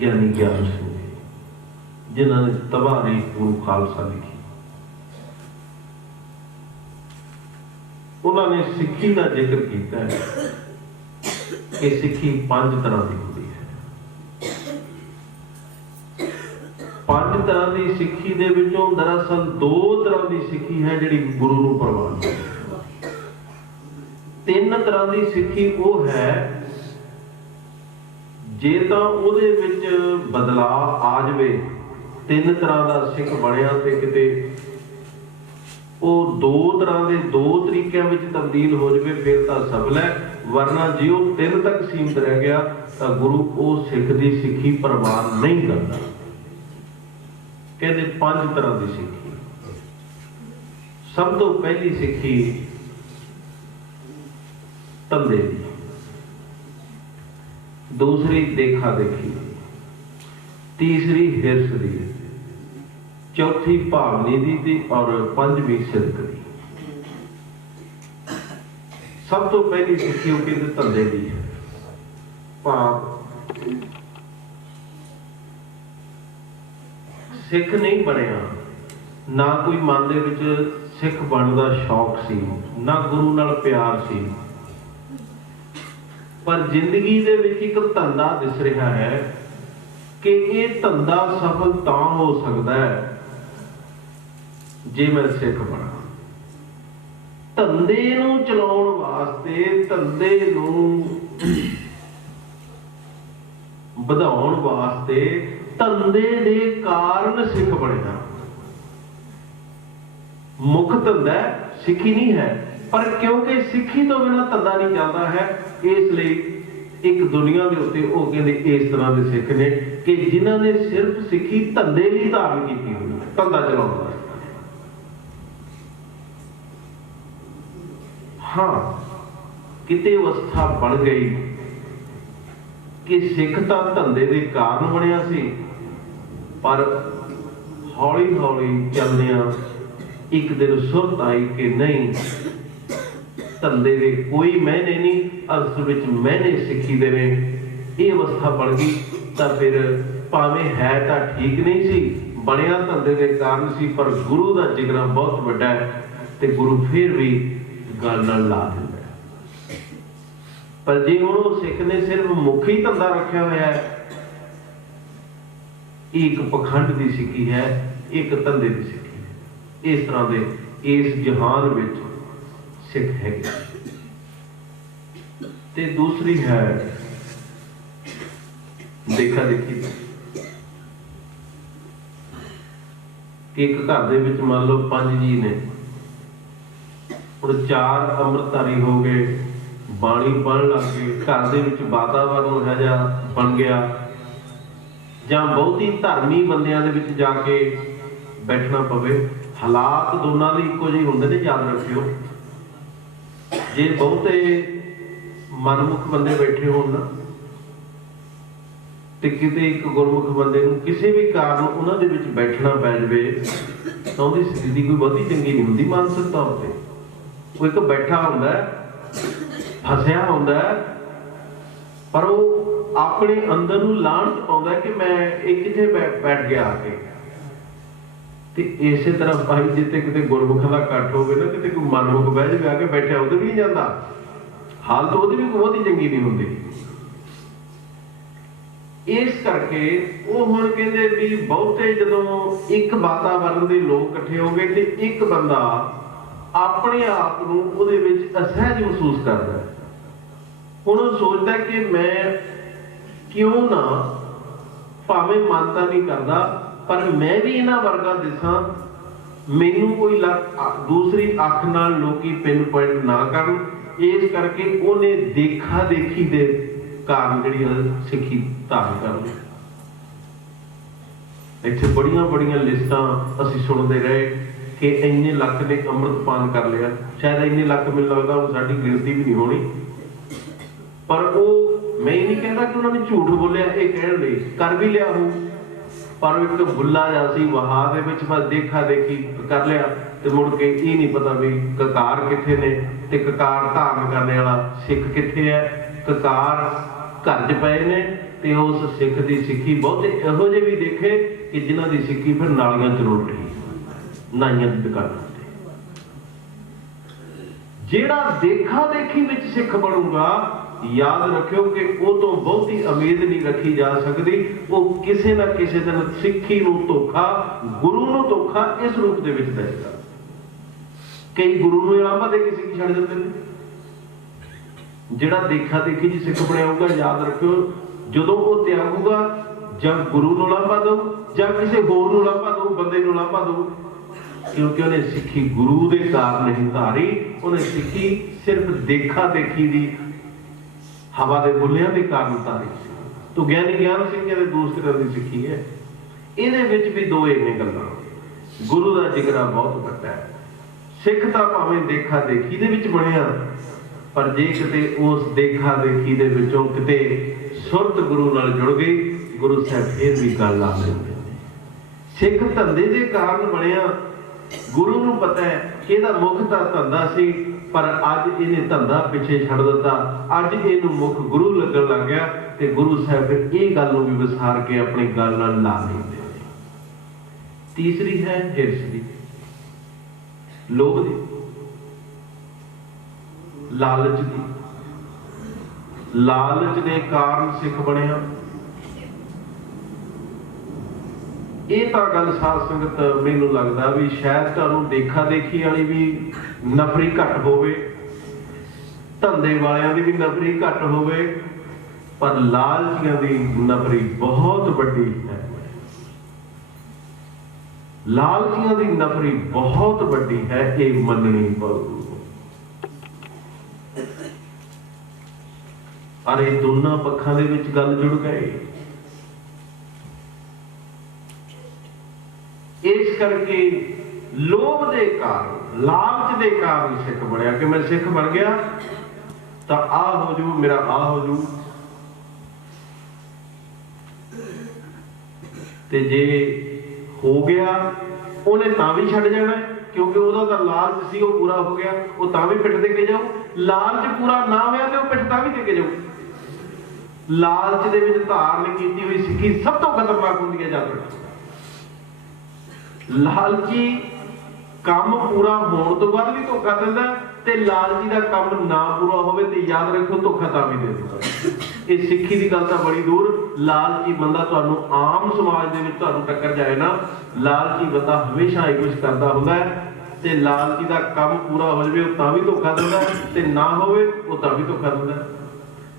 ਗਿਆਨੀ ਗਿਆਨ ਸਿੰਘ ਜਿਨ੍ਹਾਂ ਨੇ ਤਬਾਰੀ ਗੁਰੂ ਖਾਲਸਾ ਲਿਖੀ, ਉਹਨਾਂ ਨੇ ਸਿੱਖੀ ਦਾ ਜ਼ਿਕਰ ਕੀਤਾ ਹੈ ਕਿ ਸਿੱਖੀ 5 ਤਰ੍ਹਾਂ ਦੀ ਹੁੰਦੀ ਹੈ। 5 ਤਰ੍ਹਾਂ ਦੀ ਸਿੱਖੀ ਦੇ ਵਿੱਚੋਂ ਦਰਅਸਲ 2 ਤਰ੍ਹਾਂ ਦੀ ਸਿੱਖੀ ਹੈ ਜਿਹੜੀ ਗੁਰੂ ਨੂੰ ਪ੍ਰਵਾਨ ਹੈ। 3 ਤਰ੍ਹਾਂ ਦੀ ਸਿੱਖੀ ਉਹ ਹੈ ਜੇ ਤਾਂ ਉਹਦੇ ਵਿੱਚ ਬਦਲਾਅ ਆ ਜਾਵੇ, 3 ਤਰ੍ਹਾਂ ਦਾ ਸਿੱਖ ਬਣਿਆ ਤੇ ਕਿਤੇ ਉਹ 2 ਤਰ੍ਹਾਂ ਦੇ 2 ਤਰੀਕਿਆਂ ਵਿੱਚ ਤਬਦੀਲ ਹੋ ਜਾਵੇ, ਫਿਰ ਤਾਂ ਸਫਲ ਹੈ। ਵਰਨਾ ਜੇ ਉਹ 3 ਤੱਕ ਸੀਮਿਤ ਰਹਿ ਗਿਆ ਤਾਂ ਗੁਰੂ ਉਹ ਸਿੱਖ ਦੀ ਸਿੱਖੀ ਪ੍ਰਵਾਨ ਨਹੀਂ ਕਰਦਾ। ਕਹਿੰਦੇ 5 ਤਰ੍ਹਾਂ ਦੀ ਸਿੱਖੀ। ਸਭ ਤੋਂ ਪਹਿਲੀ ਸਿੱਖੀ ਧੰਦੇ ਦੀ, ਦੂਸਰੀ ਦੇਖਾ ਦੇਖੀ, ਤੀਸਰੀ ਹਿਰਸ ਦੀ, ਚੌਥੀ ਭਾਵਨੀ ਦੀ ਤੇ ਔਰ 5ਵੀਂ ਸਿਦਕ ਦੀ। ਸਭ ਤੋਂ ਪਹਿਲੀ ਸਿੱਖੀ ਉਹ ਕਹਿੰਦੇ ਧੰਦੇ ਦੀ ਹੈ। ਭਾਵ ਸਿੱਖ ਨਹੀਂ ਬਣਿਆ, ਨਾ ਕੋਈ ਮਨ ਦੇ ਵਿੱਚ ਸਿੱਖ ਬਣਨ ਦਾ ਸ਼ੌਕ ਸੀ, ਨਾ ਗੁਰੂ ਨਾਲ ਪਿਆਰ ਸੀ, ਪਰ ਜ਼ਿੰਦਗੀ ਦੇ ਵਿੱਚ ਇੱਕ ਧੰਦਾ ਦਿਸ ਰਿਹਾ ਹੈ ਕਿ ਇਹ ਧੰਦਾ ਸਫਲ ਤਾਂ ਹੋ ਸਕਦਾ ਹੈ ਜੇ ਮੈਂ ਸਿੱਖ ਬਣਾ। ਧੰਦੇ ਨੂੰ ਚਲਾਉਣ ਵਾਸਤੇ, ਧੰਦੇ ਨੂੰ ਵਧਾਉਣ ਵਾਸਤੇ ਧੰਦੇ ਦੇ ਕਾਰਨ ਸਿੱਖ ਬਣਿਆ। ਮੁੱਖ ਧੰਦਾ ਸਿੱਖੀ ਨਹੀਂ ਹੈ, ਪਰ ਕਿਉਂਕਿ ਸਿੱਖੀ ਤੋਂ ਬਿਨਾਂ ਧੰਦਾ ਨਹੀਂ ਚੱਲਦਾ ਹੈ, ਇਸ ਲਈ ਇੱਕ ਦੁਨੀਆ ਦੇ ਉੱਤੇ ਉਹ ਕਹਿੰਦੇ ਇਸ ਤਰ੍ਹਾਂ ਦੇ ਸਿੱਖ ਨੇ ਕਿ ਜਿਨ੍ਹਾਂ ਨੇ ਸਿਰਫ ਸਿੱਖੀ ਧੰਦੇ ਲਈ ਧਾਰਨ ਕੀਤੀ ਹੋਈ, ਧੰਦਾ ਚਲਾਉਣ ਵਾਸਤੇ। ਹਾਂ, ਕਿਤੇ ਅਵਸਥਾ ਬਣ ਗਈ ਕਿ ਸਿੱਖ ਤਾਂ ਧੰਦੇ ਦੇ ਕਾਰਨ ਬਣਿਆ ਸੀ, ਪਰ ਹੌਲੀ ਹੌਲੀ ਚੱਲਦਿਆਂ ਇੱਕ ਦਿਨ ਸੁਰਤ ਆਈ ਕਿ ਨਹੀਂ, ਧੰਦੇ ਦੇ ਕੋਈ ਮਾਇਨੇ ਨਹੀਂ, ਅਸਲ ਵਿੱਚ ਮਾਇਨੇ ਸਿੱਖੀ ਦੇ ਨੇ। ਇਹ ਅਵਸਥਾ ਬਣ ਗਈ ਤਾਂ ਫਿਰ ਭਾਵੇਂ ਹੈ ਤਾਂ ਠੀਕ ਨਹੀਂ ਸੀ, ਬਣਿਆ ਧੰਦੇ ਦੇ ਕਾਰਨ ਸੀ, ਪਰ ਗੁਰੂ ਦਾ ਜਿਗਰਾ ਬਹੁਤ ਵੱਡਾ ਹੈ ਤੇ ਗੁਰੂ ਫਿਰ ਵੀ ਗੱਲ ਨਾਲ ਲਾ ਦਿੰਦਾ। ਪਰ ਜੇ ਹੁਣ ਉਹ ਸਿੱਖ ਨੇ ਸਿਰਫ ਮੁੱਖੀ ਧੰਦਾ ਰੱਖਿਆ ਹੋਇਆ ਹੈ, ਇਹ ਇੱਕ ਪਖੰਡ ਦੀ ਸਿੱਖੀ ਹੈ, ਇੱਕ ਧੰਦੇ ਦੀ ਸਿੱਖੀ ਹੈ। ਇਸ ਤਰ੍ਹਾਂ ਦੇ ਇਸ ਜਹਾਨ ਵਿੱਚ ਸਿੱਖ ਹੈਗੇ। ਤੇ ਦੂਸਰੀ ਹੈ ਦੇਖਾ ਦੇਖੀ। ਕਿ ਇੱਕ ਘਰ ਦੇ ਵਿੱਚ ਮੰਨ ਲਓ 5 ਜੀ ਨੇ, ਹੁਣ 4 ਅੰਮ੍ਰਿਤਧਾਰੀ ਹੋ ਗਏ, ਬਾਣੀ ਪੜ੍ਹਨ ਲੱਗ ਗਏ, ਘਰ ਦੇ ਵਿੱਚ ਵਾਤਾਵਰਨ ਇਹੋ ਜਿਹਾ ਬਣ ਗਿਆ, ਜਾਂ ਬਹੁਤੀ ਧਰਮੀ ਬੰਦਿਆਂ ਦੇ ਵਿੱਚ ਜਾ ਕੇ ਬੈਠਣਾ ਪਵੇ। ਹਾਲਾਤ ਦੋਨਾਂ ਦੇ ਇੱਕੋ ਜਿਹੇ ਹੁੰਦੇ ਨੇ, ਯਾਦ ਰੱਖਿਓ। ਜੇ ਬਹੁਤੇ ਮਨਮੁਖ ਬੰਦੇ ਬੈਠੇ ਹੋਣ ਨਾ, ਤੇ ਕਿਤੇ ਇੱਕ ਗੁਰਮੁਖ ਬੰਦੇ ਨੂੰ ਕਿਸੇ ਵੀ ਕਾਰਨ ਉਹਨਾਂ ਦੇ ਵਿੱਚ ਬੈਠਣਾ ਪੈ ਜਾਵੇ ਤਾਂ ਉਹਦੀ ਸਥਿਤੀ ਕੋਈ ਬਹੁਤੀ ਚੰਗੀ ਨਹੀਂ ਹੁੰਦੀ ਮਾਨਸਿਕ ਤੌਰ ਤੇ। ਉਹ ਇੱਕ ਬੈਠਾ ਹੁੰਦਾ, ਫਸਿਆ ਹੁੰਦਾ, ਪਰ ਉਹ ਆਪਣੇ ਅੰਦਰ ਨੂੰ ਲਾਹਨਤ ਪਾਉਂਦਾ ਕਿ ਮੈਂ ਇਹ ਕਿੱਥੇ ਬੈਠ ਗਿਆ ਆ ਕੇ। ਤੇ ਇਸੇ ਤਰ੍ਹਾਂ ਭਾਈ ਜਿੱਥੇ ਕਿਤੇ ਗੁਰਮੁਖਾਂ ਦਾ ਇਕੱਠ ਹੋਵੇ ਨਾ, ਕਿਤੇ ਕੋਈ ਮਨਮੁਖ ਬਹਿ ਜਾਵੇ ਆ ਕੇ ਬੈਠਿਆ, ਉਹਦੇ ਵੀ ਨਹੀਂ ਜਾਂਦਾ, ਹਾਲਤ ਉਹਦੀ ਵੀ ਬਹੁਤੀ ਚੰਗੀ ਨਹੀਂ ਹੁੰਦੀ। ਇਸ ਕਰਕੇ ਉਹ ਹੁਣ ਕਹਿੰਦੇ ਵੀ ਬਹੁਤੇ ਜਦੋਂ ਇੱਕ ਵਾਤਾਵਰਨ ਦੇ ਲੋਕ ਇਕੱਠੇ ਹੋ ਗਏ ਤੇ ਇੱਕ ਬੰਦਾ ਆਪਣੇ ਆਪ ਨੂੰ ਉਹਦੇ ਵਿੱਚ ਅਸਹਿਜ ਮਹਿਸੂਸ ਕਰਦਾ, ਹੁਣ ਉਹ ਸੋਚਦਾ ਕਿ ਮੈਂ ਕਿਉਂ ਨਾ, ਭਾਵੇਂ ਮਾਨਤਾ ਨਹੀਂ ਕਰਦਾ, ਪਰ ਮੈਂ ਵੀ ਇਹਨਾਂ ਵਰਗਾ ਦਿਸਾਂ, ਮੈਨੂੰ ਕੋਈ ਦੂਸਰੀ ਅੱਖ ਨਾਲ ਲੋਕੀ ਪਿੰਨ ਪੁਆਇੰਟ ਨਾ ਕਰਨ। ਇਸ ਕਰਕੇ ਉਹਨੇ ਦੇਖਾ ਦੇਖੀ ਦੇ ਕਾਰਨ ਜਿਹੜੀ ਸਿੱਖੀ ਧਾਰਨ ਕਰ ਲਈ। ਇੱਥੇ ਬੜੀਆਂ ਬੜੀਆਂ ਲਿਸਟਾਂ ਅਸੀਂ ਸੁਣਦੇ ਰਹੇ ਕਿ ਇੰਨੇ ਲੱਖ ਨੇ ਅੰਮ੍ਰਿਤਪਾਨ ਕਰ ਲਿਆ। ਸ਼ਾਇਦ ਇੰਨੇ ਲੱਖ ਮੈਨੂੰ ਲੱਗਦਾ ਹੁਣ ਸਾਡੀ ਗਿਣਤੀ ਵੀ ਨਹੀਂ ਹੋਣੀ, ਪਰ ਉਹ ਮੈਂ ਇਹ ਨਹੀਂ ਕਹਿੰਦਾ ਕਿ ਉਹਨਾਂ ਨੇ ਝੂਠ ਬੋਲਿਆ, ਇਹ ਕਹਿਣ ਲਈ ਕਰ ਵੀ ਲਿਆ ਹੋ, ਪਰ ਇੱਕ ਬੁੱਲਾ ਜਿਹਾ ਸੀ ਵਹਾ ਦੇ ਵਿੱਚ, ਬਸ ਦੇਖਾ ਦੇਖੀ ਕਰ ਲਿਆ ਤੇ ਮੁੜ ਕੇ ਇਹ ਨਹੀਂ ਪਤਾ ਵੀ ਕਕਾਰ ਕਿੱਥੇ ਨੇ ਤੇ ਕਕਾਰ ਧਾਰਨ ਕਰਨ ਵਾਲਾ ਸਿੱਖ ਕਿੱਥੇ ਹੈ। ਕਕਾਰ ਘਰ 'ਚ ਪਏ ਨੇ ਤੇ ਉਸ ਸਿੱਖ ਦੀ ਸਿੱਖੀ ਬਹੁਤੇ ਇਹੋ ਜਿਹੇ ਵੀ ਦੇਖੇ ਕਿ ਜਿਨ੍ਹਾਂ ਦੀ ਸਿੱਖੀ ਫਿਰ ਨਾਲੀਆਂ 'ਚ ਰੁਲ ਰਹੀ, ਨਾਈਆਂ ਦੀ ਦੁਕਾਨਾਂ ਤੇ। ਜਿਹੜਾ ਦੇਖਾ ਦੇਖੀ ਵਿੱਚ ਸਿੱਖ ਬਣੂਗਾ, ਯਾਦ ਰੱਖਿਓ ਕਿ ਉਹ ਤੋਂ ਬਹੁਤੀ ਉਮੀਦ ਨਹੀਂ ਰੱਖੀ ਜਾ ਸਕਦੀ। ਉਹ ਕਿਸੇ ਨਾ ਕਿਸੇ ਦਿਨ ਸਿੱਖੀ ਨੂੰ ਧੋਖਾ, ਗੁਰੂ ਨੂੰ ਧੋਖਾ ਇਸ ਰੂਪ ਦੇ ਵਿੱਚ ਦੇਗਾ। ਕਈ ਗੁਰੂ ਨੂੰ ਇਲਾਵਾ ਦੇ ਕੇ ਸਿੱਖੀ ਛੱਡ ਦਿੰਦੇ ਨੇ। ਜਿਹੜਾ ਦੇਖਾ ਦੇਖੀ ਜੀ ਸਿੱਖ ਬਣਿਆ ਹੋਊਗਾ, ਯਾਦ ਰੱਖਿਓ ਜਦੋਂ ਉਹ ਤਿਆਗੂਗਾ, ਜਾਂ ਗੁਰੂ ਨੂੰ ਲਾਂਭਾ ਦਊ ਜਾਂ ਕਿਸੇ ਹੋਰ ਨੂੰ ਲਾਂਭਾ ਦਊ, ਬੰਦੇ ਨੂੰ ਲਾਂਭਾ ਦਊ, ਕਿਉਂਕਿ ਉਹਨੇ ਸਿੱਖੀ ਗੁਰੂ ਦੇ ਕਾਰਨ ਨਹੀਂ ਧਾਰੀ। ਉਹਨੇ ਸਿੱਖੀ ਸਿਰਫ ਦੇਖਾ ਦੇਖੀ ਦੀ ਹਵਾ ਦੇ ਬੁੱਲਿਆਂ ਦੇ ਕਾਰਨ ਧਾਰੀ। ਤੋ ਗਿਆਨੀ ਗਿਆਨ ਸਿੰਘ ਦੇ ਦੂਸਰੇ ਦੀ ਸਿੱਖੀ ਹੈ। ਇਹਦੇ ਵਿੱਚ ਵੀ ਦੋ ਇਹਨੇ ਗੱਲਾਂ, ਗੁਰੂ ਦਾ ਜਿਗਰਾ ਬਹੁਤ ਵੱਡਾ ਹੈ। ਸਿੱਖ ਤਾਂ ਭਾਵੇਂ ਦੇਖਾ ਦੇਖੀ ਦੇ ਵਿੱਚ ਬਣਿਆ, ਪਰ ਜੇ ਕਿਤੇ ਉਸ ਦੇਖਾ ਦੇਖੀ ਦੇ ਵਿੱਚੋਂ ਕਿਤੇ ਸੁਰਤ ਗੁਰੂ ਨਾਲ ਜੁੜ ਗਈ, ਗੁਰੂ ਸਾਹਿਬ ਫੇਰ ਵੀ ਗੱਲ ਲਾ ਲੈਂਦੇ ਨੇ। ਸਿੱਖ ਧੰਦੇ ਦੇ ਕਾਰਨ ਬਣਿਆ, ਗੁਰੂ ਨੂੰ ਪਤਾ ਹੈ ਕਿ ਇਹਦਾ ਮੁੱਖ ਤਾਂ ਧੰਦਾ ਸੀ, ਪਰ ਅੱਜ ਇਹਨੇ ਧੰਦਾ ਪਿੱਛੇ ਛੱਡ ਦਿੱਤਾ, ਅੱਜ ਇਹਨੂੰ ਮੁੱਖ ਗੁਰੂ ਲੱਗਣ ਲੱਗ ਗਿਆ ਤੇ ਗੁਰੂ ਸਾਹਿਬ ਫਿਰ ਇਹ ਗੱਲ ਨੂੰ ਵੀ ਵਿਸਾਰ ਕੇ ਆਪਣੀ ਗੱਲ ਨਾਲ ਲਾ ਲੈਂਦੇ ਨੇ। ਤੀਸਰੀ ਹੈ ਹਿਰਸ ਦੀ, ਲੋਭ ਦੀ, ਲਾਲਚ ਦੀ। ਲਾਲਚ ਦੇ ਕਾਰਨ ਸਿੱਖ ਬਣਿਆ। ਇਹ ਤਾਂ ਗੱਲ ਸਾਧ ਸੰਗਤ ਮੈਨੂੰ ਲੱਗਦਾ ਵੀ ਸ਼ਾਇਦ ਤੁਹਾਨੂੰ ਦੇਖਾ ਦੇਖੀ ਵਾਲੀ ਵੀ ਨਫਰੀ ਘੱਟ ਹੋਵੇ, ਧੰਦੇ ਵਾਲਿਆਂ ਦੀ ਵੀ ਨਫਰੀ ਘੱਟ ਹੋਵੇ, ਪਰ ਲਾਲਚੀਆਂ ਦੀ ਨਫਰੀ ਬਹੁਤ ਵੱਡੀ ਹੈ। ਲਾਲਚੀਆਂ ਦੀ ਨਫਰੀ ਬਹੁਤ ਵੱਡੀ ਹੈ, ਇਹ ਮੰਨਣੀ ਪਊ। ਅਰੇ ਦੋਨਾਂ ਪੱਖਾਂ ਦੇ ਵਿੱਚ ਗੱਲ ਜੁੜ ਗਈ। ਇਸ ਕਰਕੇ ਲੋਭ ਦੇ ਕਾਰਨ, ਲਾਲਚ ਦੇ ਕਾਰਨ ਸਿੱਖ ਬਣਿਆ ਕਿ ਮੈਂ ਸਿੱਖ ਬਣ ਗਿਆ ਤਾਂ ਆਹ ਹੋ ਜੂ, ਮੇਰਾ ਆਹ ਹੋ ਜੂ, ਤੇ ਜੇ ਹੋ ਗਿਆ ਉਹਨੇ ਤਾਂ ਵੀ ਛੱਡ ਜਾਣਾ, ਕਿਉਂਕਿ ਉਹਦਾ ਤਾਂ ਲਾਲਚ ਸੀ ਉਹ ਪੂਰਾ ਹੋ ਗਿਆ, ਉਹ ਤਾਂ ਵੀ ਪਿੱਠ ਦੇ ਕੇ ਜਾਊ। ਲਾਲਚ ਪੂਰਾ ਨਾ ਹੋਇਆ ਤੇ ਉਹ ਪਿੱਠ ਤਾਂ ਵੀ ਦੇ ਕੇ ਜਾਊ। ਲਾਲਚ ਦੇ ਵਿੱਚ ਧਾਰਨ ਕੀਤੀ ਹੋਈ ਸਿੱਖੀ ਸਭ ਤੋਂ ਖਤਰਨਾਕ ਹੁੰਦੀ ਹੈ। ਜਦ ਲਾਲਚੀ ਕੰਮ ਪੂਰਾ ਹੋਣ ਤੋਂ ਬਾਅਦ ਵੀ ਧੋਖਾ ਦਿੰਦਾ, ਤੇ ਲਾਲਚੀ ਦਾ ਕੰਮ ਨਾ ਪੂਰਾ ਹੋਵੇ ਤੇ ਯਾਦ ਰੱਖੋ ਧੋਖਾ ਤਾਂ ਵੀ ਦੇ ਦਿੰਦਾ। ਇਹ ਸਿੱਖੀ ਦੀ ਗੱਲ ਤਾਂ ਬੜੀ ਦੂਰ। ਲਾਲਚੀ ਬੰਦਾ ਤੁਹਾਨੂੰ ਆਮ ਸਮਾਜ ਦੇ ਵਿੱਚ ਤੁਹਾਨੂੰ ਟੱਕਰ ਜਾਏ ਨਾ, ਲਾਲਚੀ ਬੰਦਾ ਹਮੇਸ਼ਾ ਇਹ ਕੁਝ ਕਰਦਾ ਹੁੰਦਾ ਹੈ, ਤੇ ਲਾਲਚੀ ਦਾ ਕੰਮ ਪੂਰਾ ਹੋ ਜਾਵੇ ਉਹ ਤਾਂ ਵੀ ਧੋਖਾ ਦਿੰਦਾ, ਤੇ ਨਾ ਹੋਵੇ ਉਹ ਤਾਂ ਵੀ ਧੋਖਾ ਦਿੰਦਾ।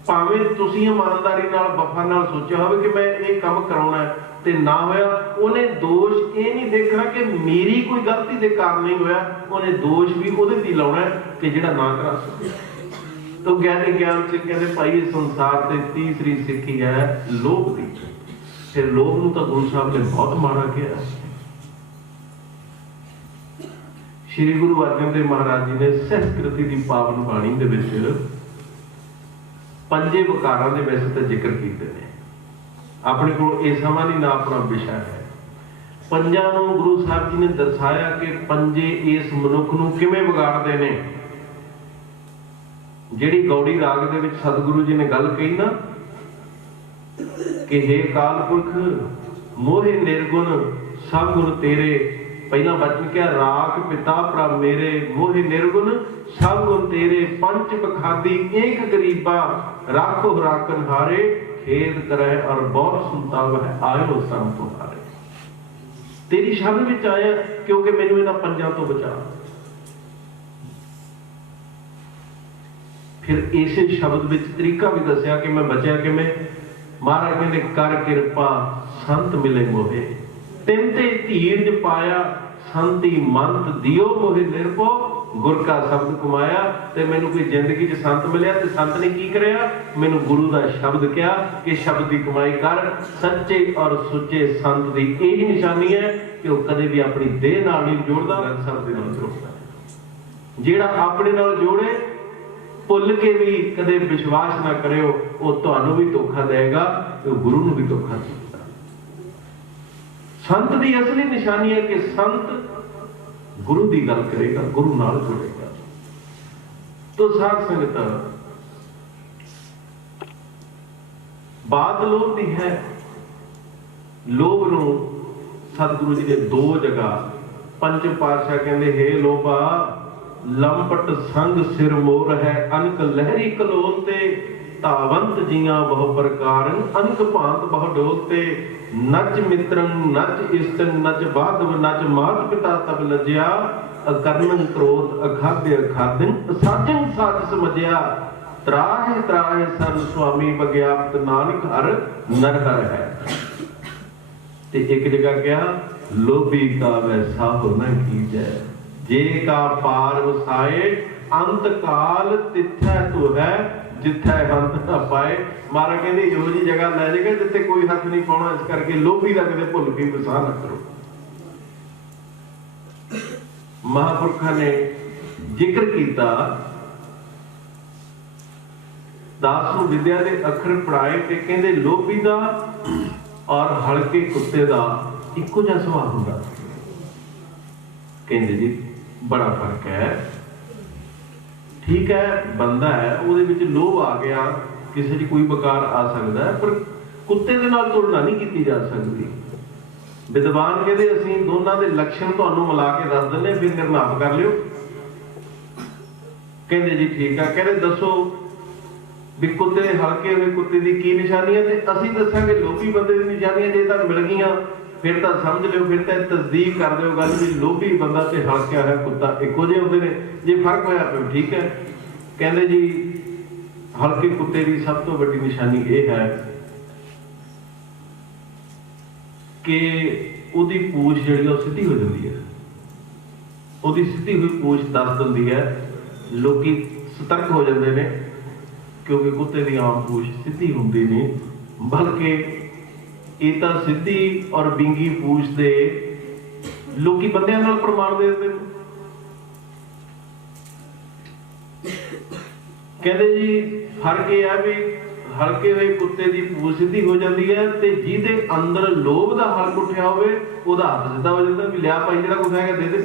ਭਾਵੇਂ ਤੁਸੀਂ ਇਮਾਨਦਾਰੀ ਨਾਲ, ਵਫਾ ਨਾਲ ਸੋਚਿਆ ਹੋਵੇ ਕਿ ਮੈਂ ਇਹ ਕੰਮ ਕਰਾਉਣਾ ਤੇ ਨਾ ਹੋਇਆ, ਉਹਨੇ ਦੋਸ਼ ਇਹ ਨਹੀਂ ਦੇਖਣਾ ਕਿ ਮੇਰੀ ਕੋਈ ਗਲਤੀ ਦੇ ਕਾਰਨ ਨਹੀਂ ਹੋਇਆ, ਉਹਨੇ ਦੋਸ਼ ਵੀ ਉਹਦੇ ਤੇ ਲਾਉਣਾ ਕਿ ਜਿਹੜਾ ਨਾ ਕਰਾ ਸਕਿਆ। ਤਾਂ ਗਿਆਨੀ ਗਿਆਨ ਸਿੰਘ ਕਹਿੰਦੇ ਭਾਈ ਇਸ ਸੰਸਾਰ ਤੇ ਤੀਸਰੀ ਸਿੱਖੀ ਹੈ ਲੋਭ ਦੀ। ਫਿਰ ਲੋਭ ਨੂੰ ਤਾਂ ਗੁਰੂ ਸਾਹਿਬ ਨੇ ਬਹੁਤ ਮਾੜਾ ਕਿਹਾ। ਸ਼੍ਰੀ ਗੁਰੂ ਅਰਜਨ ਦੇਵ ਮਹਾਰਾਜ ਜੀ ਨੇ ਸੰਸਕ੍ਰਿਤੀ ਦੀ ਪਾਵਨ ਬਾਣੀ ਦੇ ਵਿੱਚ ਪੰਜੇ ਵਿਕਾਰਾਂ ਦੇ ਵੈਸੇ ਤਾਂ ਜ਼ਿਕਰ ਕੀਤੇ ਨੇ। ਆਪਣੇ ਕੋਲ ਇਹ ਸਮਾਂ ਨਹੀਂ ਨਾ ਆਪਣਾ ਵਿਸ਼ਾ ਹੈ। ਪੰਜਾਂ ਨੂੰ ਗੁਰੂ ਸਾਹਿਬ ਜੀ ਨੇ ਦਰਸਾਇਆ ਕਿ ਪੰਜੇ ਇਸ ਮਨੁੱਖ ਨੂੰ ਕਿਵੇਂ ਵਿਗਾੜਦੇ ਨੇ। ਜਿਹੜੀ ਗੌੜੀ ਰਾਗ ਦੇ ਵਿੱਚ ਸਤਿਗੁਰੂ ਜੀ ਨੇ ਗੱਲ ਕਹੀ ਨਾ ਕਿ ਹੇ ਕਾਲ ਪੁਰਖ ਮੋਹਿ ਨਿਰਗੁਣ ਸਭ ਗੁਣ ਤੇਰੇ, ਪਹਿਲਾਂ ਬਚਨ ਕਿਹਾ ਰਾਖ ਪਿਤਾ ਪ੍ਰਭ ਮੇਰੇ, ਮੋਹਿ ਨਿਰਗੁਣ ਸਭ ਗੁਣ ਤੇਰੇ, ਪੰਚ ਬਖਾਦੀ ਏਕ ਗਰੀਬਾ, ਰਾਖੋ ਰਾਖਨ ਹਾਰੇ, ਖੇਦ ਕਰੈ ਔਰ ਬਹੁਤ ਸੁਣਤਾਵ ਹੈ ਆਇਓ ਸਭ ਤੁਹਾਰੇ। ਤੇਰੀ ਸ਼ਰਨ ਵਿੱਚ ਆਇਆ ਕਿਉਂਕਿ ਮੈਨੂੰ ਇਹਨਾਂ ਪੰਜਾਂ ਤੋਂ ਬਚਾ। फिर इसे शब्द विच तरीका भी दसिया कि मैं बचिया किवें। महाराज कहते कर किरपा संत मिले मोहे, तिन ते धीरज पाया संति मंत दियो मोहे निरभो, गुर का शब्द कमाया। ते मैनू कोई जिंदगी च संत मिलिया ते संत ने की करया, मैनू गुरु का शब्द कहा कि शब्द की कमाई कर। सच्चे और सुचे संत की यही निशानी है कि वह कदे भी अपनी देह नाल नहीं जोड़दा, सब दे नाल जोड़दा। जिहड़ा अपने नाल जोड़े भुल के भी कदे विश्वास ना करियो, वो तुहानू भी धोखा देगा, वो गुरु नू भी धोखा देगा। संत की असली निशानी है कि संत गुरु की गल करेगा, गुरु नाल जुड़ेगा। तो साध संगत बात लोभ की है। लोभ नू सतगुरु जी ने दो जगह पंच पातशाह कहते, हे लोभा लंपट संग सिर मोर है, अनक लहरी कलोलते, तावंत जिया बहु प्रकार, अनक भांत बहु डोलते, नच मित्रं नच इष्टं नच बाधव नच मात पिता तब लज्या, अकर्णं क्रोध अखाद्य अखादन, साजं साज समझिया, त्राहे त्राहे सन स्वामी बग्याप्त, नानक हर नरहर है। ते एक जगह क्या, लोभी का वैसा होना कीजै, जे का पार वसाए, अंत काल तिथै तो है, जिथे अंत ना पाए। महाराज कहते यो जी जगह लै जाएगा जिथे कोई हथ नहीं पाना, इस करके लोभी का कदे भुल के वसा ना करो। महापुरखा ने जिक्र किया, दास नूं विद्या दे अखर पढ़ाए ते कहंदे लोभी दा और हलके कुत्ते दा इक्को जिहा सुभाव हुंदा। कहंदे जी बड़ा फर्क है। ठीक है, बंदा है ਉਹਦੇ ਵਿੱਚ ਲੋਭ आ गया, ਕਿਸੇ ਦੀ ਕੋਈ ਬਕਾਰ ਆ ਸਕਦਾ ਹੈ, ਪਰ ਕੁੱਤੇ ਦੇ ਨਾਲ ਤੁਲਨਾ ਨਹੀਂ ਕੀਤੀ ਜਾ ਸਕਦੀ। ਵਿਦਵਾਨ ਕਹਿੰਦੇ ਅਸੀਂ ਦੋਨਾਂ ਦੇ ਲੱਛਣ ਤੁਹਾਨੂੰ ਮਿਲਾ ਕੇ ਦੱਸ ਦਿੰਦੇ, ਫਿਰ ਨਿਰਣਾਪ ਕਰ ਲਿਓ। ਕਹਿੰਦੇ ਜੀ ਠੀਕ ਆ। ਕਹਿੰਦੇ ਦੱਸੋ ਵੀ ਕੁੱਤੇ ਦੇ ਹਲਕੇ ਹੋਏ ਕੁੱਤੇ ਦੀ ਕੀ ਨਿਸ਼ਾਨੀ ਹੈ, ਤੇ ਅਸੀਂ ਦੱਸਾਂਗੇ ਲੋਭੀ ਬੰਦੇ ਦੀ ਨਿਸ਼ਾਨੀਆਂ। ਜੇ ਤਾਂ ਮਿਲ ਗਈਆਂ फिर तो समझ लो, फिर तो तस्दीक कर दो गल भी लोभी बंदा ते हल्का है कुत्ता इको जे होंदे ने। जे फर्क होया तो ठीक है। कहंदे जी हल्के कुत्ते की सब तो बड़ी निशानी ये है कि उहदी पूछ जिहड़ी सीधी हो जाती है। उहदी सीधी हुई पूछ दस दिंदी है, लोग सतर्क हो जाते हैं, क्योंकि कुत्ते की आम पूछ सीधी होंदी नहीं, बल्कि ये तो सीधी और बिंगी पूछ दे लोग बंदे नाल प्रमाण दे देते। कहते जी फर्क यह है भी हल्के हुए कुत्ते की पूछ सीधी हो जाती है, तो जिहदे अंदर लोभ का हल्क उठिया होवे उहदा हाथ सीधा हो जाता, भी लिया भाई जिहड़ा कुछ हैगा दे दे।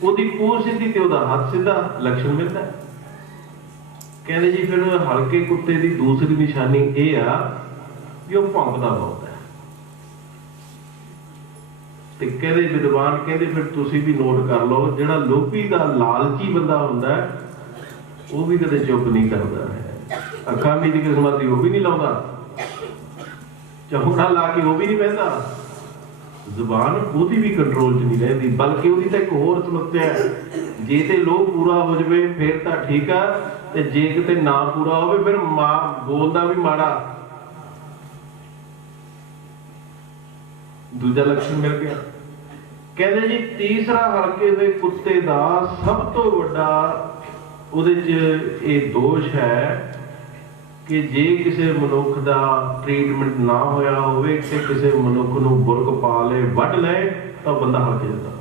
उहदी पूछ सीधी ते उहदा हाथ सीधा, लक्षण मिलता है। कहते जी फिर हल्के कुत्ते की दूसरी निशानी यह आ कि वह भौंकदा बहुत है। ते कहते विद्वान कहते फिर तुसी भी नोट कर लो, जिहड़ा लोभी का लालची बंदा हुंदा है वो भी कदे चुप नहीं करता है। अखां भी दी किस्मत दी वो भी नहीं लाउंदा, चौंका ला के वो भी नहीं बहता, जुबान ਉਹਦੀ भी कंट्रोल च नहीं रहती, बल्कि ਉਹਦੀ ਤਾਂ एक होर समस्या है, जे ते लोभ पूरा हो जाए फिर तो ठीक है, ते जे किते ना पूरा हो फिर बोलदा भी माड़ा। दूजा लक्षण मिल गया। कहते जी तीसरा हल्के हुए कुत्ते का सब तो वड्डा ਉਹਦੇ ਚ ਇਹ दोष है कि जे किसी मनुख का ट्रीटमेंट ना होया होवे ते किसी मनुख नूं बुरक पा ले वढ़ ले तो बंदा हल्के जाता।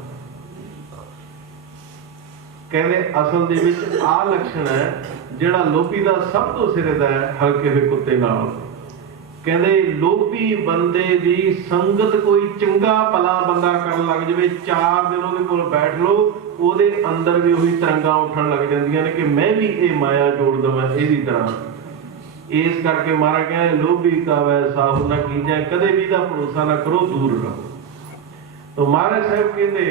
कहते असल दे विच आ लक्षण है जिहड़ा लोभी का सब तो सिरे दा है हल्के हुए कुत्ते नाल। कहते लोभी बंदे दी संगत कोई चंगा भला बंदा करन लग जाए, 4 दिन उहदे कोल बैठ लो, ਉਹਦੇ अंदर भी ਉਹੀ तरंगा उठन लग जांदियां ने कि मैं भी ये माया जोड़ दवां ਇਹਦੀ तरह। इस करके मारा गया लोभी का वैसा होना कीजिए, कदे भी दा भरोसा ना करो, दूर रहो। तो महाराज साहब कहते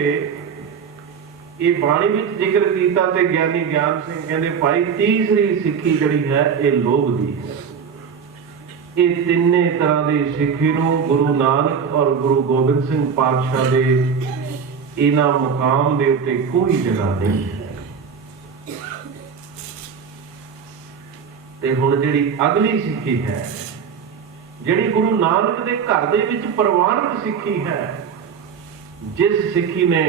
ये बाणी विच जिक्र कीता ते ज्ञानी ज्ञान सिंह कहते भाई तीसरी सिक्खी जड़ी है ये लोभ दी है। ये तिन्ने तरह की सिक्खी नूं गुरु नानक और गुरु गोबिंद सिंह पातशाह दे इन्हां मुकाम दे उत्ते कोई जगह नहीं है। ਤੇ ਹੁਣ ਜਿਹੜੀ ਅਗਲੀ ਸਿੱਖੀ ਹੈ, ਜਿਹੜੀ ਗੁਰੂ ਨਾਨਕ ਦੇ ਘਰ ਦੇ ਵਿੱਚ ਪ੍ਰਵਾਨਿਤ ਸਿੱਖੀ ਹੈ, ਜਿਸ ਸਿੱਖੀ ਨੇ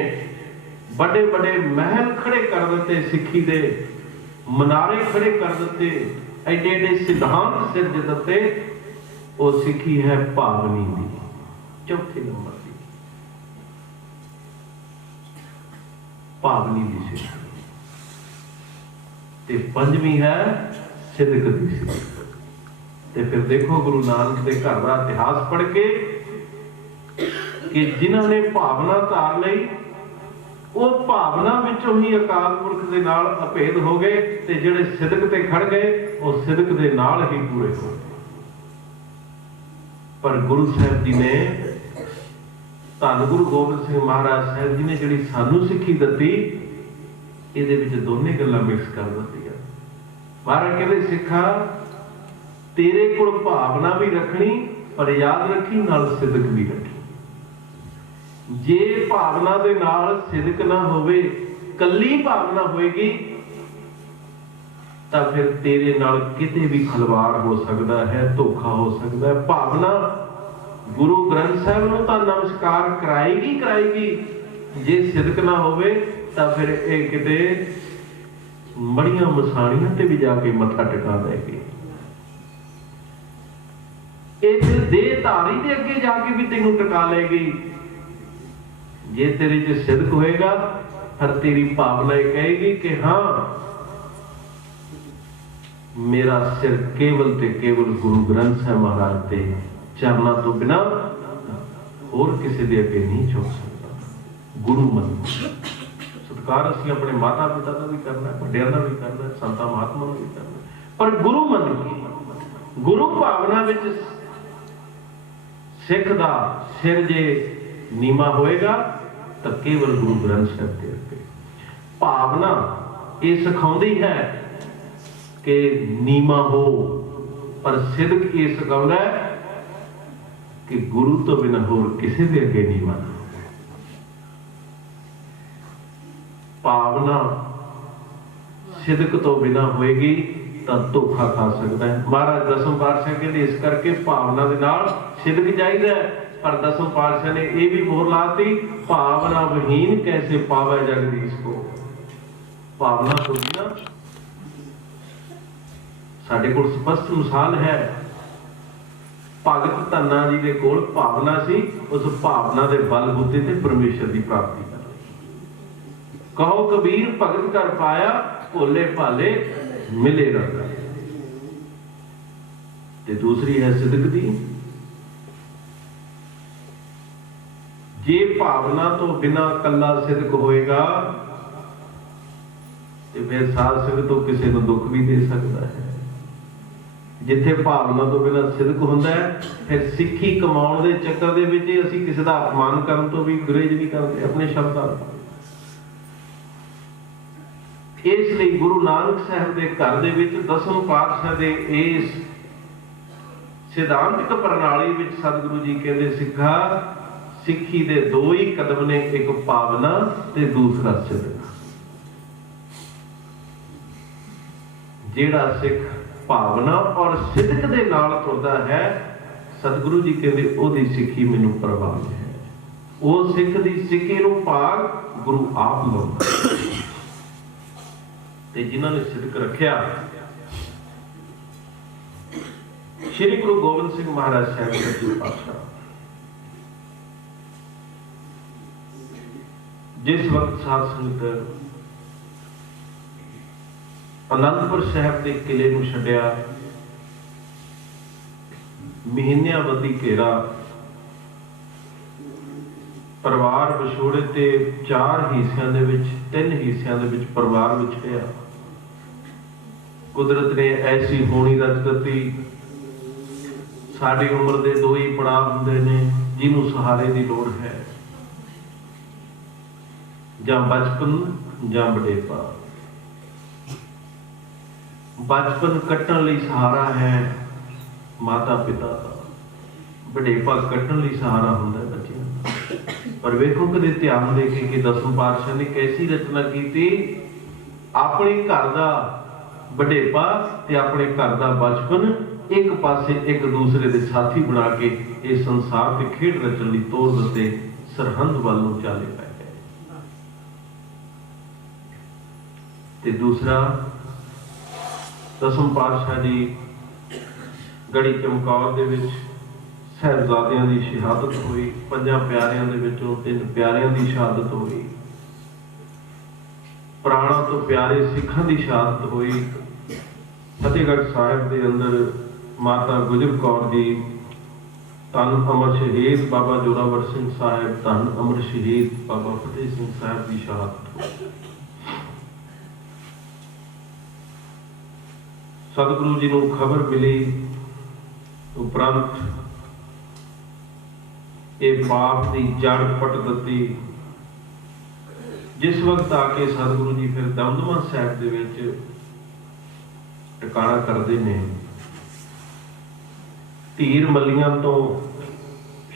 ਵੱਡੇ ਵੱਡੇ ਮਹਿਲ ਖੜੇ ਕਰ ਦਿੱਤੇ, ਸਿੱਖੀ ਦੇ ਮਨਾਰੇ ਖੜੇ ਕਰ ਦਿੱਤੇ, ਐਡੇ ਐਡੇ ਸਿਧਾਂਤ ਸਿਰਜ ਦਿੱਤੇ, ਉਹ ਸਿੱਖੀ ਹੈ ਭਾਵਨੀ ਦੀ, ਚੌਥੇ ਨੰਬਰ ਦੀ ਭਾਵਨੀ ਦੀ ਸਿੱਖੀ। ਤੇ ਪੰਜਵੀਂ ਹੈ ਸਿਦਕ ਦੀ ਸਿੱਖੀ। ਤੇ ਫਿਰ ਦੇਖੋ ਗੁਰੂ ਨਾਨਕ ਦੇ ਘਰ ਦਾ ਇਤਿਹਾਸ ਪੜ੍ਹ ਕੇ ਕਿ ਜਿਨ੍ਹਾਂ ਨੇ ਭਾਵਨਾ ਧਾਰ ਲਈ, ਉਹ ਭਾਵਨਾ ਵਿੱਚੋਂ ਹੀ ਅਕਾਲ ਪੁਰਖ ਦੇ ਨਾਲ ਅਭੇਦ ਹੋ ਗਏ, ਤੇ ਜਿਹੜੇ ਸਿਦਕ ਤੇ ਖੜ ਗਏ ਉਹ ਸਿਦਕ ਦੇ ਨਾਲ ਹੀ ਪੂਰੇ ਹੋ ਗਏ। ਪਰ ਗੁਰੂ ਸਾਹਿਬ ਜੀ ਨੇ, ਧੰਨ ਗੁਰੂ ਗੋਬਿੰਦ ਸਿੰਘ ਮਹਾਰਾਜ ਸਾਹਿਬ ਜੀ ਨੇ ਜਿਹੜੀ ਸਾਨੂੰ ਸਿੱਖੀ ਦਿੱਤੀ, ਇਹਦੇ ਵਿੱਚ ਦੋਨੇ ਗੱਲਾਂ ਮਿਕਸ ਕਰ ਦਿੱਤੀਆਂ। ਮਹਾਰਾਜ ਕਹਿੰਦੇ ਸਿੱਖਾ, ਤੇਰੇ ਕੋਲ ਭਾਵਨਾ ਵੀ ਰੱਖਣੀ, ਪਰ ਯਾਦ ਰੱਖੀ ਨਾਲ ਸਿਦਕ ਵੀ ਰੱਖੀ। ਜੇ ਭਾਵਨਾ ਦੇ ਨਾਲ ਸਿਦਕ ਨਾ ਹੋਵੇ, ਕੱਲੀ ਭਾਵਨਾ ਹੋਏਗੀ, ਤਾਂ ਫਿਰ ਤੇਰੇ ਨਾਲ ਕਿਤੇ ਵੀ ਖਲਵਾੜ ਹੋ ਸਕਦਾ ਹੈ, ਧੋਖਾ ਹੋ ਸਕਦਾ ਹੈ। ਭਾਵਨਾ ਗੁਰੂ ਗ੍ਰੰਥ ਸਾਹਿਬ ਨੂੰ ਤਾਂ ਨਮਸਕਾਰ ਕਰਾਏਗੀ, ਜੇ ਸਿਦਕ ਨਾ ਹੋਵੇ ਤਾਂ ਫਿਰ ਇਹ ਕਿਤੇ ਮੜੀਆਂ ਮਸਾਣੀਆਂ ਤੇ ਵੀ ਜਾ ਕੇ ਮੱਥਾ ਟਿਕਾ ਦੇਗੀ। ਇਹ ਫਿਰ ਦੇਹ ਧਾਰੀ ਦੇ ਅੱਗੇ ਜਾ ਕੇ ਵੀ ਤੈਨੂੰ ਟਿਕਾ ਲਏਗੀ। ਜੇ ਤੇਰੇ 'ਚ ਸਿਦਕ ਹੋਏਗਾ, ਫਿਰ ਤੇਰੀ ਭਾਵਨਾ ਇਹ ਕਹੇਗੀ ਕਿ ਹਾਂ, ਮੇਰਾ ਸਿਰ ਕੇਵਲ ਤੇ ਕੇਵਲ ਗੁਰੂ ਗ੍ਰੰਥ ਸਾਹਿਬ ਮਹਾਰਾਜ ਦੇ ਚਰਨਾਂ ਤੋਂ ਬਿਨਾਂ ਹੋਰ ਕਿਸੇ ਦੇ ਅੱਗੇ ਨਹੀਂ ਝੁਕ ਸਕਦਾ। ਗੁਰੂ ਮੰਨੋ। ਸਤਿਕਾਰ ਅਸੀਂ ਆਪਣੇ ਮਾਤਾ ਪਿਤਾ ਦਾ ਵੀ ਕਰਨਾ, ਵੱਡਿਆਂ ਦਾ ਵੀ ਕਰਨਾ, ਸੰਤਾਂ ਮਹਾਤਮਾ ਦਾ ਵੀ ਕਰਨਾ, ਪਰ ਗੁਰੂ ਮੰਨ ਕੇ, ਗੁਰੂ ਭਾਵਨਾ ਵਿੱਚ ਸਿੱਖ ਦਾ ਸਿਰ ਜੇ ਨੀਵਾਂ ਹੋਏਗਾ ਤਾਂ ਕੇਵਲ ਗੁਰੂ ਗ੍ਰੰਥ ਸਾਹਿਬ ਦੇ ਅੱਗੇ। ਭਾਵਨਾ ਇਹ ਸਿਖਾਉਂਦੀ ਹੈ ਕਿ ਨੀਵਾਂ ਹੋ, ਪਰ ਸਿਦਕ ਇਹ ਸਿਖਾਉਂਦਾ ਹੈ ਕਿ ਗੁਰੂ ਤੋਂ ਬਿਨਾਂ ਹੋਰ ਕਿਸੇ ਦੇ ਅੱਗੇ ਨੀਵਾਂ ਨਾ। ਭਾਵਨਾ ਸਿਦਕ ਤੋਂ ਬਿਨਾਂ ਹੋਏਗੀ ਤਾਂ ਧੋਖਾ ਖਾ ਸਕਦਾ ਹੈ। ਮਹਾਰਾਜ ਦਸਮ ਪਾਤਸ਼ਾਹ ਕਹਿੰਦੇ ਇਸ ਕਰਕੇ ਭਾਵਨਾ ਦੇ ਨਾਲ ਸਿਦਕ ਚਾਹੀਦਾ ਹੈ, ਪਰ ਦਸਮ ਪਾਤਸ਼ਾਹ ਨੇ ਇਹ ਵੀ ਮੋਹਰ ਲਾਤੀ, ਭਾਵਨਾ ਵਿਹੀਨ ਕੈਸੇ ਪਾਵੈ ਜਗਦੀਸ਼ ਕੋ। ਭਾਵਨਾ ਤੋਂ ਬਿਨਾਂ ਸਾਡੇ ਕੋਲ ਸਪਸ਼ਟ ਮਿਸਾਲ ਹੈ, ਭਗਤ ਧੰਨਾ ਜੀ ਦੇ ਕੋਲ ਭਾਵਨਾ ਸੀ, ਉਸ ਭਾਵਨਾ ਦੇ ਬਲ ਬੁੱਤੇ ਤੇ ਪਰਮੇਸ਼ਰ ਦੀ ਪ੍ਰਾਪਤੀ ਕਰ ਲਈ। ਕਹੋ ਕਬੀਰ ਭਗਤ ਕਰ ਪਾਇਆ, ਭੋਲੇ ਭਾਲੇ ਮਿਲੇ ਰੰਗ। ਤੇ ਦੂਸਰੀ ਹੈ ਸਿਦਕ ਦੀ। ਜੇ ਭਾਵਨਾ ਤੋਂ ਬਿਨਾਂ ਕੱਲਾ ਸਿਦਕ ਹੋਏਗਾ ਤੇ ਫਿਰ ਸਾਧ ਸੰਗਤ ਤੋਂ ਕਿਸੇ ਨੂੰ ਦੁੱਖ ਵੀ ਦੇ ਸਕਦਾ ਹੈ। ਜਿੱਥੇ ਭਾਵਨਾ ਤੋਂ ਬਿਨਾਂ ਸਿਦਕ ਹੁੰਦਾ ਹੈ, ਫਿਰ ਸਿੱਖੀ ਕਮਾਉਣ ਦੇ ਚੱਕਰ ਦੇ ਵਿੱਚ ਅਸੀਂ ਕਿਸੇ ਦਾ ਅਪਮਾਨ ਕਰਨ ਤੋਂ ਵੀ ਗੁਰੇਜ਼ ਨਹੀਂ ਕਰਦੇ ਆਪਣੇ ਸ਼ਬਦਾਂ ਦਾ। ਇਸ ਲਈ ਗੁਰੂ ਨਾਨਕ ਸਾਹਿਬ ਦੇ ਘਰ ਦੇ ਵਿੱਚ ਦਸਮ ਪਾਤਸ਼ਾਹ ਦੇ ਇਸ ਸਿਧਾਂਤਿਕ ਪ੍ਰਣਾਲੀ ਵਿੱਚ ਸਤਿਗੁਰੂ ਜੀ ਕਹਿੰਦੇ ਸਿੱਖਾ, ਸਿੱਖੀ ਦੇ ਦੋ ਹੀ ਕਦਮ ਨੇ, ਇੱਕ ਭਾਵਨਾ ਤੇ ਦੂਸਰਾ ਸਿਦਕ। ਜਿਹੜਾ ਸਿੱਖ ਭਾਵਨਾ ਔਰ ਸਿਦਕ ਦੇ ਨਾਲ ਤੁਰਦਾ ਹੈ, ਸਤਿਗੁਰੂ ਜੀ ਕਹਿੰਦੇ ਉਹਦੀ ਸਿੱਖੀ ਮੈਨੂੰ ਪ੍ਰਵਾਨ ਹੈ। ਉਹ ਸਿੱਖ ਦੀ ਸਿੱਖੀ ਨੂੰ ਭਾਗ ਗੁਰੂ ਆਪ ਲਾਉਂਦਾ। ਤੇ ਜਿਨ੍ਹਾਂ ਨੇ ਸਿਦਕ ਰੱਖਿਆ, ਸ਼੍ਰੀ ਗੁਰੂ ਗੋਬਿੰਦ ਸਿੰਘ ਮਹਾਰਾਜ ਸਾਹਿਬ ਸੱਚੇ ਪਾਤਸ਼ਾਹ ਜਿਸ ਵਕਤ ਸਾਧ ਸੰਗਤ ਅਨੰਦਪੁਰ ਸਾਹਿਬ ਦੇ ਕਿਲੇ ਨੂੰ ਛੱਡਿਆ, ਮਹੀਨਿਆਂ ਬੱਧੀ ਘੇਰਾ, ਪਰਿਵਾਰ ਵਿਛੋੜੇ ਤੇ 4 ਹਿੱਸਿਆਂ ਦੇ ਵਿੱਚ 3 ਹਿੱਸਿਆਂ ਦੇ ਵਿੱਚ ਪਰਿਵਾਰ ਵਿਛੜਿਆ। ਕੁਦਰਤ ਨੇ ਐਸੀ ਹੋਣੀ ਰਚ ਦਿੱਤੀ, ਸਾਡੀ ਉਮਰ ਦੇ 2 ਹੀ ਪੜਾਅ ਹੁੰਦੇ ਨੇ ਜਿਹਨੂੰ ਸਹਾਰੇ ਦੀ ਲੋੜ ਹੈ, ਜਾਂ ਬਚਪਨ ਜਾਂ ਬੁਢੇਪਾ। ਬਚਪਨ ਕੱਟਣ ਲਈ ਸਹਾਰਾ ਹੈ ਮਾਤਾ ਪਿਤਾ ਦਾ, ਬੁਢੇਪਾ ਕੱਟਣ ਲਈ ਸਹਾਰਾ ਹੁੰਦਾ ਹੈ ਬੱਚਿਆਂ ਦਾ। ਪਰ ਵੇਖੋ ਕਦੇ ਧਿਆਨ ਦੇ ਕੇ ਕਿ ਦਸਮ ਪਾਤਸ਼ਾਹ ਨੇ ਕੈਸੀ ਰਚਨਾ ਕੀਤੀ, ਆਪਣੇ ਘਰ ਦਾ वडेपा ते अपने घर का बचपन एक पासे एक दूसरे के साथी बना के इस संसार के खेड रचन की तोड़ दिते सरहंद वाल नूं चाले पै गए। ते दूसरा दसम पातशाह जी गढ़ी चमकौर दे विच साहिबजादियां दी शहादत हुई, पंजां प्यारियां दे विचों 3 प्यारियां दी शहादत हुई, प्राणा तो प्यारे सिखां दी शहादत हुई। फतेहगढ़ साहिब के अंदर माता गुजर कौर जी, धन अमर शहीद बाबा जोरावर सिंह साहिब, धन अमर शहीद बाबा फतेह सिंह साहिब की शहादत हुई। सतगुरु जी को खबर मिली उपरंत ये पाप की जड़ पट दी। जिस वक्त आके सतगुरु जी फिर दमदमा साहिब दे विच टिकाणा करते हैं, धीर मलियां तो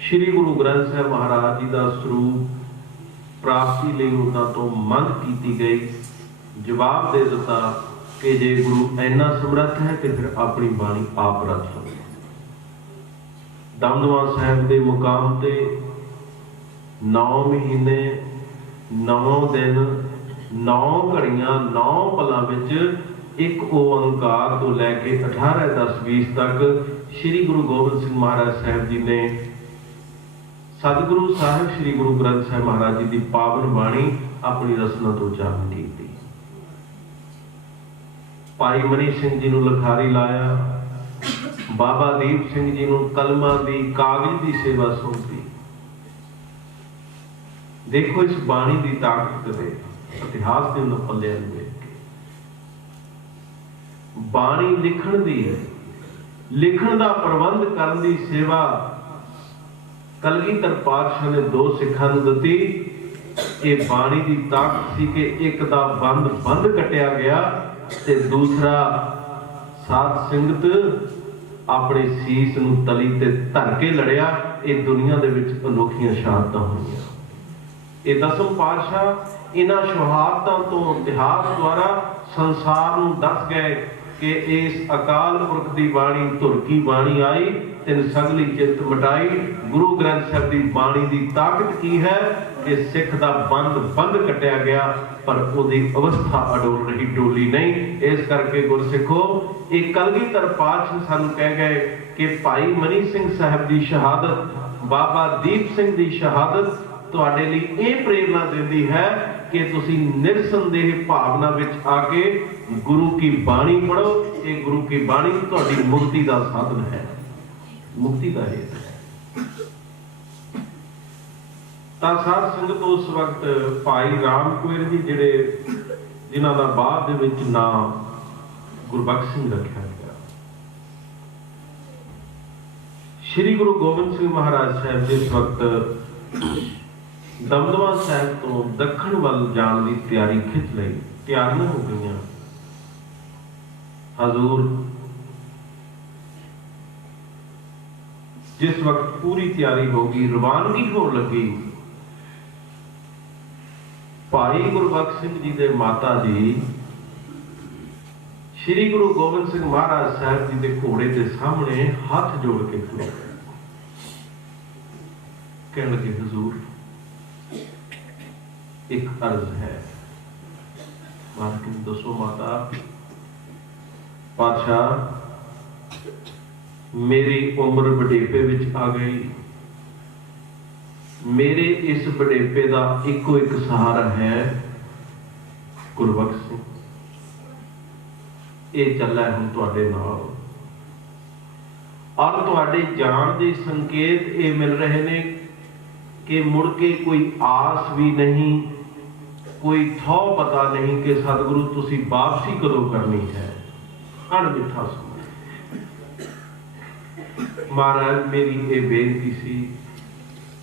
श्री गुरु ग्रंथ साहिब महाराज जी का स्वरूप प्राप्ति लई उन्हां तो मंग की गई। जवाब दे दिता कि जे गुरु इन्ना समर्थ है तो फिर अपनी बाणी आप रच लो। दमदमा साहिब के मुकाम ते 9 महीने 9 दिन 9 घड़ियां 9 पलों विच एक ओंकार तो लैके 18-10-20 तक श्री गुरु गोबिंद सिंह महाराज साहिब जी ने सतगुरु साहिब श्री गुरु ग्रंथ साहिब महाराज जी की पावन बाणी अपनी रसना तो उच्चारण की। भाई मनी सिंह जी को लखारी लाया, बाबा दीप सिंह जी को कलमा की कागज की सेवा सौंपी। देखो इस बाणी की ताकत दे इतिहास के उन्होंने पल्ले देख के बाणी लिखण दी लिखण का प्रबंध करने की सेवा कलगीधर पातशाह ने 2 सिखां नूं दित्ती। ये बाणी की ताकत सी कि एक दा बंद कटिया गया ते दूसरा साध संगत अपने सीस नूं तली ते धर के लड़िया। ये दुनिया दे विच अनोखियां शहादतां होईयां। ये दसम पातशाह इन्हां शहादतां तो इतिहास द्वारा संसार नूं दस गए कि इस अकाल पुरख की बाणी धुर की बाणी आई, तिन सगली चित मिटाई। गुरु ग्रंथ साहिब की बाणी की ताकत की है कि सिख का बंद कटिया गया पर उसकी अवस्था अडोल रही, डोली नहीं। इस करके गुरसिखो एक कलगीधर पातशाह सानू कह गए कि भाई मनी सिंह साहब की शहादत, बाबा दीप सिंह की शहादत तुहाडे लई ये प्रेरणा देती है कि तुसी निरसंदेह भावना विच आके गुरु की बाणी पढ़ो। ये गुरु की बाणी तुहाडी मुक्ति का साधन है, मुक्ति का हेतु है। साध संगत उस वक्त भाई राम कुएर जी जिहड़े जिन्हां दा बाद दे विच नाम गुरबख्श सिंह रखिया गया, श्री गुरु गोबिंद सिंह महाराज साहब जिस वक्त दमदमा साहब तो दक्षिण वाल जाने की तैयारी खिंच लई, तैयारियां हो गई। हजूर जिस वक्त पूरी तैयारी होगी, रवानगी हो लगी, भाई गुरबख्श सिंह जी के माता जी श्री गुरु गोबिंद सिंह महाराज साहब जी के घोड़े के सामने हाथ जोड़ के खड़े कहने लगे, हजूर एक अर्ज है। दसो माता। पातशाह मेरी उम्र वडेपे विच आ गई, मेरे इस वडेपे का इको एक सहारा है गुरबख्श सिंह। ये चला है हुण तुहाडे नाल और तुहाडे जान दे संकेत ये मिल रहे ने कि मुड़ के कोई आस भी नहीं, कोई थौ पता नहीं कि सतगुरु तुसी वापसी कदों करनी है। अणमिठा समय महाराज मेरी ये बेनती सी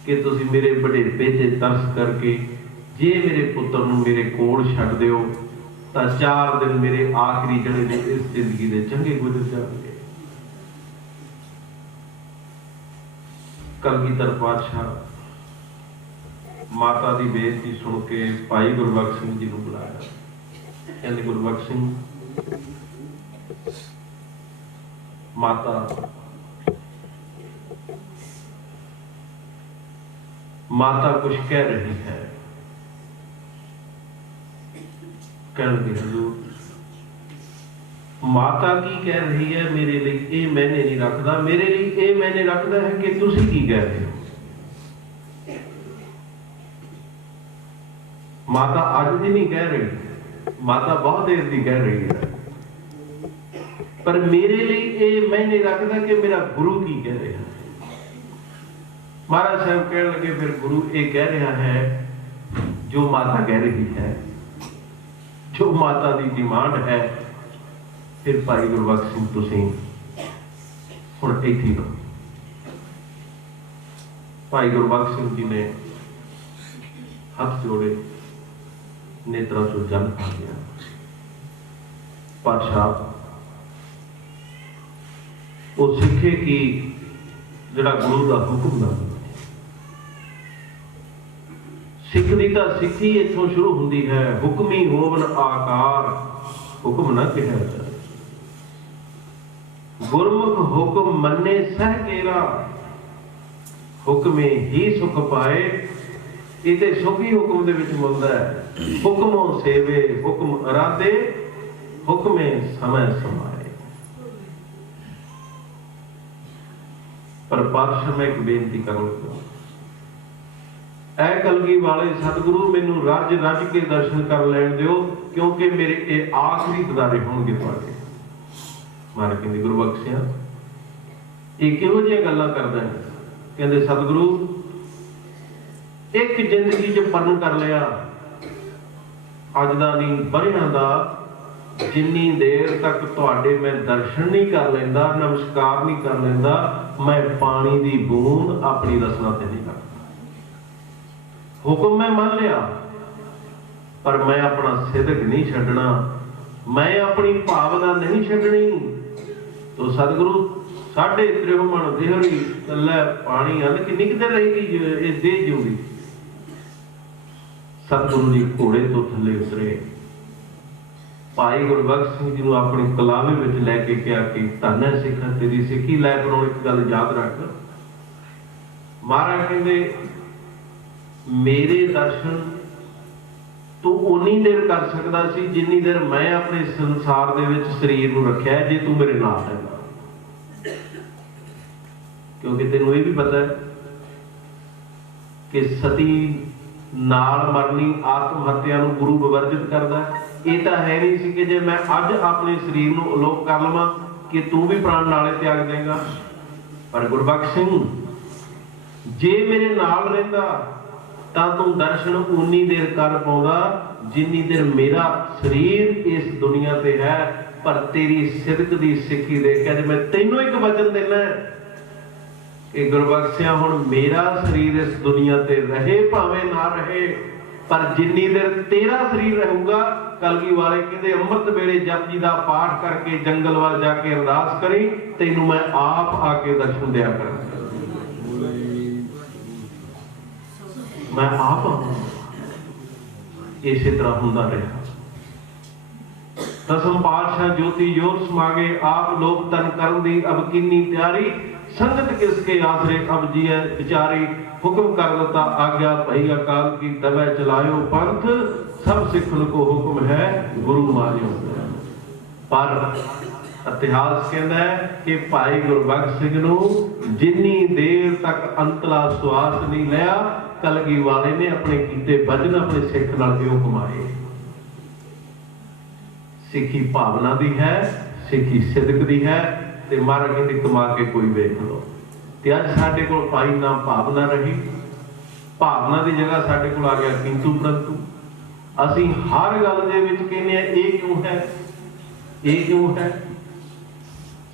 कि तुसी मेरे वडेपे ते तरस करके जे मेरे पुत्र नूं मेरे कोल छड्ड दिओ तां 4 दिन मेरे आखिरी जड़े ने इस जिंदगी दे चंगे गुजर जाणगे। कलगीधर पातशाह माता की बेनती सुन के भाई गुरबख्श सिंह जी को बुलाया। कहते गुरबख्श सिंह माता कुछ कह रही है। कह लगे हजूर माता की कह रही है मेरे लिए ये मैंने नहीं रखता, मेरे लिए ये मैंने रखता है कि तुसी की कह रहे हो। माता अज दी नहीं कह रही, माता बहुत देर की कह रही है, पर मेरे लिए ये मैंने रखता कि मेरा गुरु की कह रहा है। महाराज साहब कह लगे फिर गुरु ये कह रहा है जो माता कह रही है, जो माता की डिमांड है। फिर भाई गुरबख्श सिंह तुसीं हुण इत्थे रहो। भाई गुरबख्श सिंह जी ने हाथ जोड़े, नेत्रा चो जल आ गया। पातशाह वो सिखे कि जिहड़ा गुरु का हुक्म ना, सिख दी तां सिक्खी इत्थों शुरू हुंदी है। हुक्मी होवन आकार हुक्म ना कहा जाए, गुरमुख हुक्म मन्ने सह केरा, हुक्मे ही सुख पाए। इते सुख ही हुक्म दे विच मिलदा है। हुक्मों सेवे हुक्म अराधे, हुक्मे समय समाए। पर पातशाह मैं एक बेनती करूं, ऐ कलगी वाले सतगुरु मैनू रज रज के दर्शन कर लैण दिओ, क्योंकि मेरे ये आखिरी ददारे होणगे तुहाडे। महाराज कहंदे गुरबख्शिया ये किहो जिहियां गल्लां करदा है। कहंदे सतगुरु एक जिंदगी च पन कर लिया, अज दा नहीं बरियां दा, जिन्नी देर तक तुहाडे मैं दर्शन नहीं कर लैंदा, नमस्कार नहीं कर लैंदा, मैं पानी दी बूंद अपनी रसना ते नहीं करदा। हुक्म मैं मान लिया, पर मैं अपना सिदक नहीं छड्डना, मैं अपनी भावना नहीं छड्डनी। तो सतगुरु साढ़े त्रिहुमन देहरी कल्ला पानी अल किन्नी कि देर रहेगी ये देह जीउंदी। सतगुरु जी घोड़े तो थले उतरे, भाई गुरबख्श सिंह जी नूं अपनी कलावे विच लैके कहा कि धन है सिखा तेरी सिक्खी लै। पर एक गल याद रख, महाराज कहंदे मेरे दर्शन तू उन्नी देर कर सकदा सी जिन्नी देर मैं अपने संसार दे विच शरीर नूं रखिआ है, जे तू मेरे नाल रहिंदा। क्योंकि तेनों ये भी पता है कि सती नाल मरनी आत्म हत्या नूं गुरु विवर्जित करदा है। ये तो है नहीं सी कि जे मैं अज अपने शरीर नूं अलोप कर लवां कि तू भी प्राण नाले त्याग देगा। पर गुरबख्श सिंह जे मेरे नाल रहिंदा तां तू दर्शन उन्नी देर कर पाउंदा जिन्नी देर मेरा शरीर इस दुनिया ते है। पर तेरी सिदक दी सिक्खी देख के मैं तैनूं एक वचन देना कि गुरबख्शिया हुण मेरा शरीर इस दुनिया ते रहे भावें ना रहे, पर जिन्नी देर तेरा शरीर रहूगा, कलगी वाले कहते अमृत वेले जपजी दा पाठ करके जंगल वाल जाके अरदास करी, तैनूं मैं आप आके दर्शन दिया करा। मैं आप इसी तरह हुंदा रहा। दसम पातशाह ज्योति जोत समागे, आप लोक तन करन दी अब किन्नी तैयारी, संगत किसके आसरे अब जिए बिचारी। हुक्म कर देता आज्ञा भई अकाल की, तबै चलायो पंथ, सब सिखन को हुक्म है गुरु मानियो। पर इतिहास कहता है कि भाई गुरबख्श सिंह नूं जिन्नी देर तक अंतला श्वास नहीं लिया, कलगी वाले ने अपने कीते भजन अपने सिख नाल क्यों कमाए। सिक्खी भावना दी है, सिक्खी सिदक दी है, ते महाराज कहते कमा के कोई वेख लो। ते अज साडे कोल पाई ना भावना रही, भावना की जगह साडे कोल आ गया किंतु परंतु। असीं हर गल दे विच कहने ये क्यों है, ये क्यों है,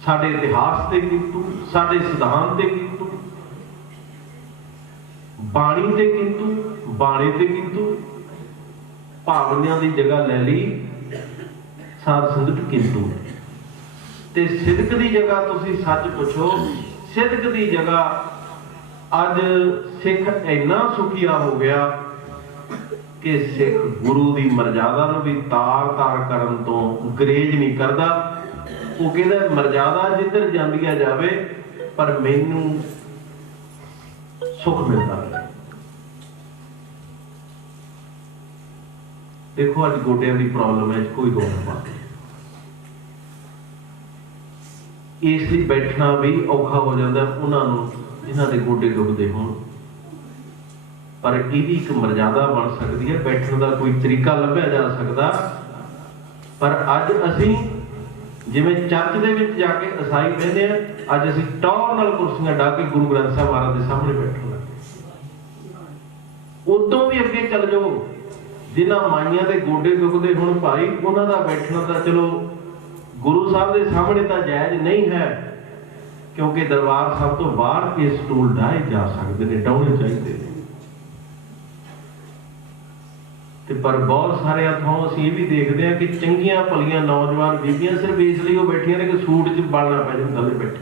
साडे इतिहास ते किंतु, साडे सिद्धांत ते किंतु, बाणी ते किंतु, बाणे ते किंतु। भावना की जगह ले ली साध संगत किंतु, ते सिदक की जगह तुसीं सच पुछो। सिदक की जगह अज सिख इन्ना सुखिया हो गया कि सिख गुरु की मर्यादा नूं भी तार तार करन तो गुरेज नहीं करता। वो कहता मर्यादा जिधर जांदी जावे पर मैनू सुख मिलता है। देखो अज गोडियां की प्रॉब्लम है, कोई दो बात इसलिए बैठना भी औखा हो जाता उन्होंने जिन्हों के गोडे दुखते हो, पर यही एक मर्यादा बन सकती है, बैठने का कोई तरीका लभ्या जा सकता। पर अज असी जिवें चर्च दे विच जाके ईसाई बहते हैं, अज असी टौर नाल कुर्सियां ढा के गुरु ग्रंथ साहिब महाराज के सामने बैठन लगे। उदों भी अगे चल जाओ, जिन्हां माइयां दे गोडे दुखते हुण भाई उन्हां दा बैठना तो चलो गुरु साहब के सामने तो जायज नहीं है, क्योंकि दरबार साहब तो बाहर ये स्टूल ढाए जा सकते हैं, डाउने चाहिए। पर बहुत सारे थों असीं ये भी देखते हैं कि चंगियां भलियां नौजवान बीबियां सिर्फ इसलिए वो बैठियां ने कि सूट च बालना पै जाए थले बैठे।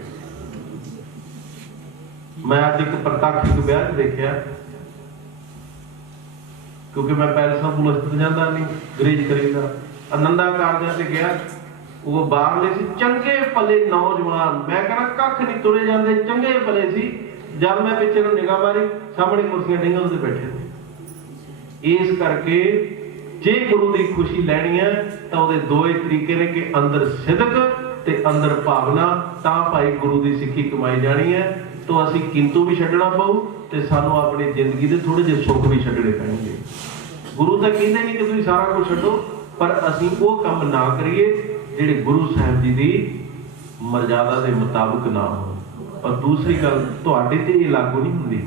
मैं अज एक प्रतक्ष एक ब्याह देखा, क्योंकि मैं पैलसा पुलिस जाता नहीं, गरेज करीदा आनंदा कारजां ते गया, वो बाहरले सी चंगे भले नौजवान, मैं कहना कख नहीं तुरे जाते, चंगे भले सी। जब मैं पिछे निगाह मारी सामने कुर्सियां डीआं उत्ते बैठे थे। इस करके जे गुरु की खुशी लैनी है तो वो दो ही तरीके ने कि अंदर सिदक ते अंदर भावना, तां भाई गुरु की सिक्खी कमाई जानी है। तो असी किंतु भी छड्डना पऊ ते सानू अपनी जिंदगी के थोड़े जे सुख भी छड्डने पैणगे। गुरु तो कहते नहीं कि तुसीं सारा कुछ छड्डो, पर असी वो काम ना करिए जिहड़े गुरु साहिब जी की मर्यादा के मुताबिक ना हो। और दूसरी गल तुहाडे ते ये लागू नहीं हुंदी,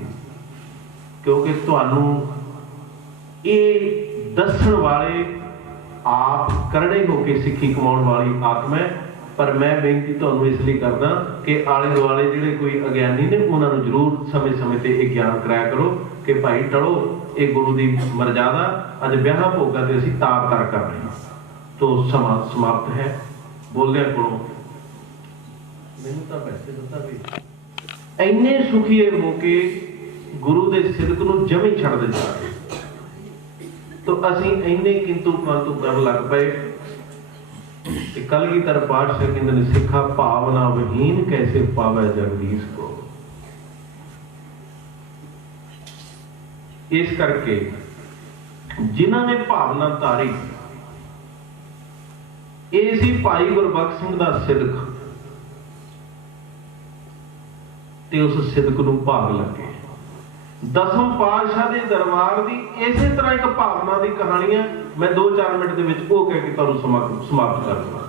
क्योंकि तुहानू ये दसण वाले आप करड़े होके सिक्खी कमाउण वाली आत्मा है। पर मैं बेनती तुहानू इसलिए करदा कि आले दुआले जिहड़े कोई अज्ञानी ने उन्होंने जरूर समय समय से एक ज्ञान कराया करो कि भाई टलो ये गुरु की मर्यादा, अज ब्याह भोगां ते असीं तार तार कर रहे हैं। तो समा समाप्त है। बोलिया को मैनूं तां वैसे दस्सा भी इन्ने सुखीए हो के गुरु के सिदक नूं जमी छड्डदे जा रहे, तो असीं इन्ने किंतु परंतु कर लग पे। कलगीधर पातशाह कहंदे ने सिखा भावना विहीन कैसे पावे जगदीश को। इस करके जिन्हां ने भावना तारी, ये सी भाई गुरबख्श सिंह दा सिदक, ते उस सिदक नूं भाग लगे। दसम पातशाह के दरबार की इसे तरह एक भावना की कहानी है। मैं 2-4 मिनट के वो कह के तुहानूं समाप्त कर दूंगा।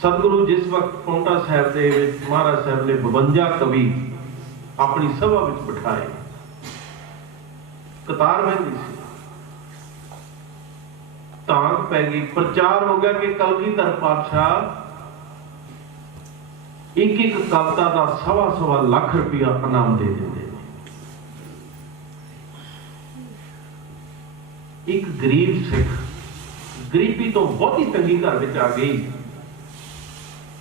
सतगुरु जिस वक्त पौंटा साहिब के महाराज साहब ने 52 कवि अपनी सभा में बिठाए, कतार बहती सी, तांग पै गई, प्रचार हो गया कि कलगीधर पातशाह एक एक कविता का 1.25 लाख रुपया इनाम दे देंगे। एक गरीब सिख गरीबी तो बहुत ही तंगी घर में आ गई।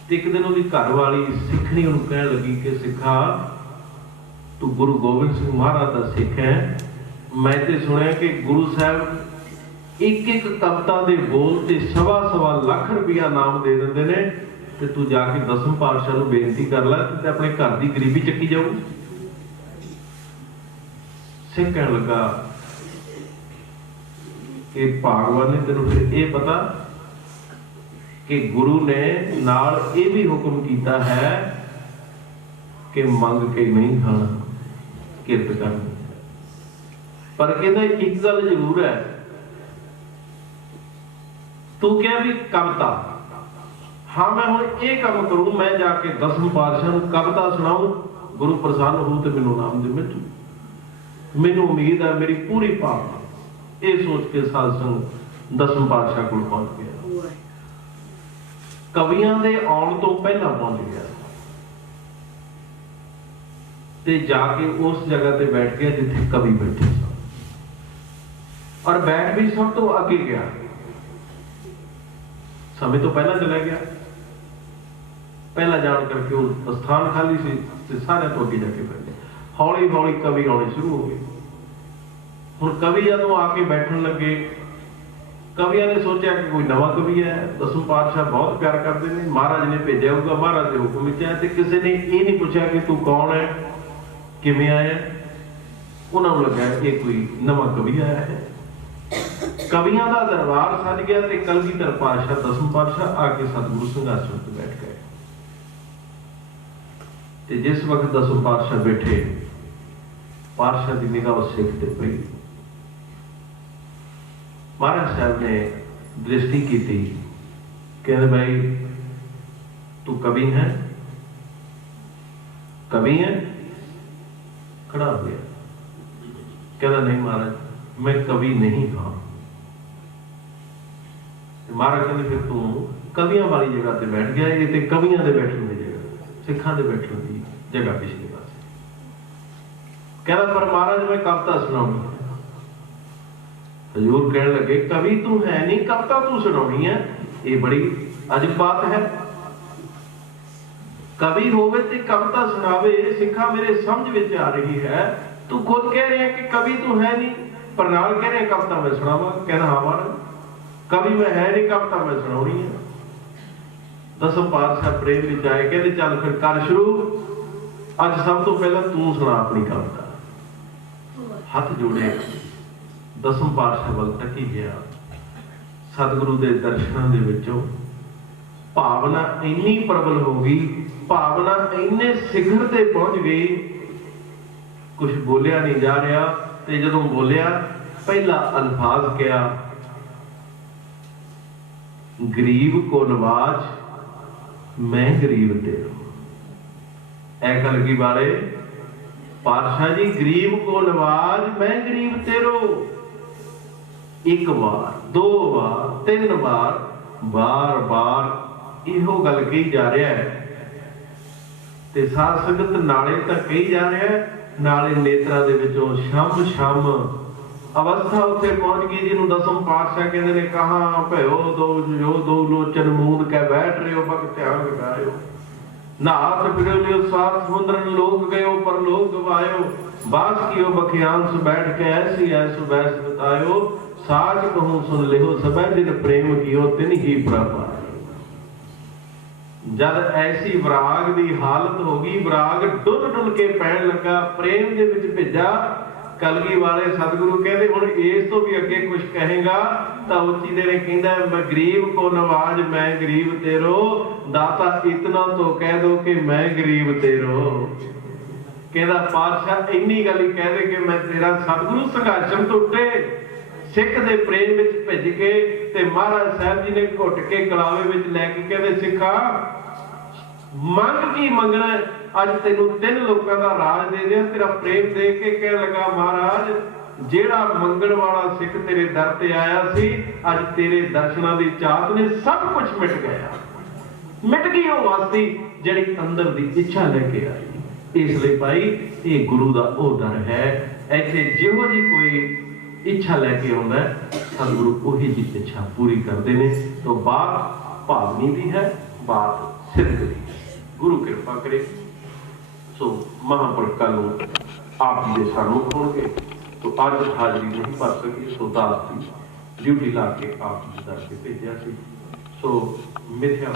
एक दिन उसकी घर वाली सिखनी उन्हें कह लगी कि सिखा तू गुरु गोबिंद सिंह महाराज का सिख है, मैं तो सुनिया कि गुरु साहब एक एक कविता के बोल से 1.25 लाख रुपया इनाम दे देंगे ने, ते तू जाके दसम पातशाह नूं बेनती कर लै ते अपने घर की गरीबी चक्की जाऊ। सिख कहण लगा कि भगवान ने तेनों फिर ये पता कि गुरु ने नाल ये भी हुक्म किया है कि मंग के नहीं खाना, किरत करनी। पर कहता एक गल जरूर है, तू क्या भी कविता, हाँ मैं हुण ये काम करूं, मैं जाके दसम पातशाह नूं कविता सुनाऊं, गुरु प्रसन्न हो तो मैनूं नाम दे। मैनूं उम्मीद है मेरी पूरी भावना ये सोच के साध संग दसम पातशाह कोल पहुंच गया। कवियां दे आउण तो पहला पहुंच गया ते जाके उस जगह ते बैठ गया जिथे कवि बैठे सन, और बैठ भी सब तो आगे गया, समय तो पहला चला गया। पहला जान करके वो स्थान खाली सी ते सारे तो अगे जाके बैठ गए। हौली हौली कवि आने शुरू हो गए। हुण कवि जदों आके बैठन लगे, कवियां ने सोचा कि कोई नवा कवि है, दसवें पातशाह बहुत प्यार करते हैं, महाराज ने भेजा होगा, महाराज के हुक्म विच है, तो किसी ने ये नहीं पूछा कि तू कौन है, किवें आया। उन्होंने लगा ये कोई नवा कवि आया है। कवियां का दरबार सज गया तो कलगीधर पातशाह दसवें पातशाह आके सतगुरु संघासन पर बैठ गए। ते जिस वक्त दसवें पातशाह बैठे, पातशाह की निगाह सिख ते पई। महाराज साहब ने दृष्टि की थी, कहते भाई तू कवि है? कवि है? खड़ा हो गया, कहता नहीं महाराज मैं कवि नहीं हाँ। महाराज कहते फिर तू कवियां वाली जगह ते बैठ गया, ये ते कवियां दे बैठने की जगह, सिखां दे बैठने की जगह पिछली पास। कहता पर महाराज मैं कविता सुनाऊंगी। हजूर कहने लगे कवि तू है नहीं, कविता तू सुनानी है, ये बड़ी अजब बात है। कवि होवे ते कविता सुनावे, सिखा मेरे समझ विच आ रही है। तू खुद कह रहे हैं कि कवि तू है नहीं, पर नाल कह रहे हैं कविता मैं सुनावा। कहना हाँ महाराज कवि मैं है नहीं, कविता मैं सुनानी है। दसवें पातशाह प्रेम विच आए, कहते चल फिर कर शुरू, अज सब तो पहला तू सुना अपनी कविता। हथ जोड़े दसवें पातशाह वल तकी गया, सतगुरु के दर्शनों के विचों भावना इन्नी प्रबल हो गई, भावना इन्ने शिखर ते पहुंच गई, कुछ बोलिया नहीं जा रहा। ते जदों बोलिया पहला अल्फाज क्या, गरीब को नवाज मैं गरीब तेरो। ऐ कलगी वाले पातशाह जी गरीब को नवाज मैं गरीब तेरो। एक बार, दो बार, तीन बार, बार बार इहो गल कही जा रहा है। ते साध संगत नाले तां कही जा रहा है, नाले नेत्रा दे विचों शम शम अवस्था उत्थे पहुंच गई जिन्हों दसवें पातशाह कहते ने कहा भयो दो जो दो लोचन मूंद के बैठ रहे हो भगत ध्यान लगायो। नाथ फिरो लियो सात समुद्रन लोग गयो पर लोग गवायो। बास कियो बखियांस बैठ के ऐसी ऐसो बैस बतायो। साज कहूं सुन लिहो सबे दिन प्रेम कियो तिन ही प्रभु। जद ऐसी विराग दी हालत हो गई, विराग डुल डुल के पैण लगा, प्रेम दे विच भिजा। कलगी वाले सतगुरु कहते हुण इस तो भी अगे कुछ कहेगा तो उची ने कहंदा मैं गरीब को नवाज मैं गरीब तेरो। दाता इतना तो कह दो कि मैं गरीब तेरो। कहता पातशाह इन्नी गल ही कह दे कि मैं तेरा। सतगुरु संघासन तो उठे, सिख दे प्रेम विच भिज के ते महाराज साहब जी ने घुट के गलावे विच लैके कहते सिखा मंग की मंगना है, अज तेनू तीन लोगों का राज दे दिया, तेरा प्रेम दे के कह लगा महाराज जेड़ा मंगण वाला सिख तेरे दर ते आया सी, अज तेरे दर्शनां दी चाहत ने सब कुछ मिट गया। मिट गई वो वास्ती जिहड़ी अंदर दी इच्छा लेके आई। इसलिए भाई ये गुरु दा ओ दर है, ऐसे जिहो जी कोई इच्छा लेके आउंदा सतगुरु ओही जी इच्छा पूरी करते हैं। तो बात भावनी दी है, बात सिद्ध दी है। गुरु कृपा करे। सो महापुरख कल आप जी के सन्मुख होंगे, तो अज हाजरी नहीं भर सके, सो दास की ड्यूटी ला के आप जी दर के भेजा सी। सो मिथ्या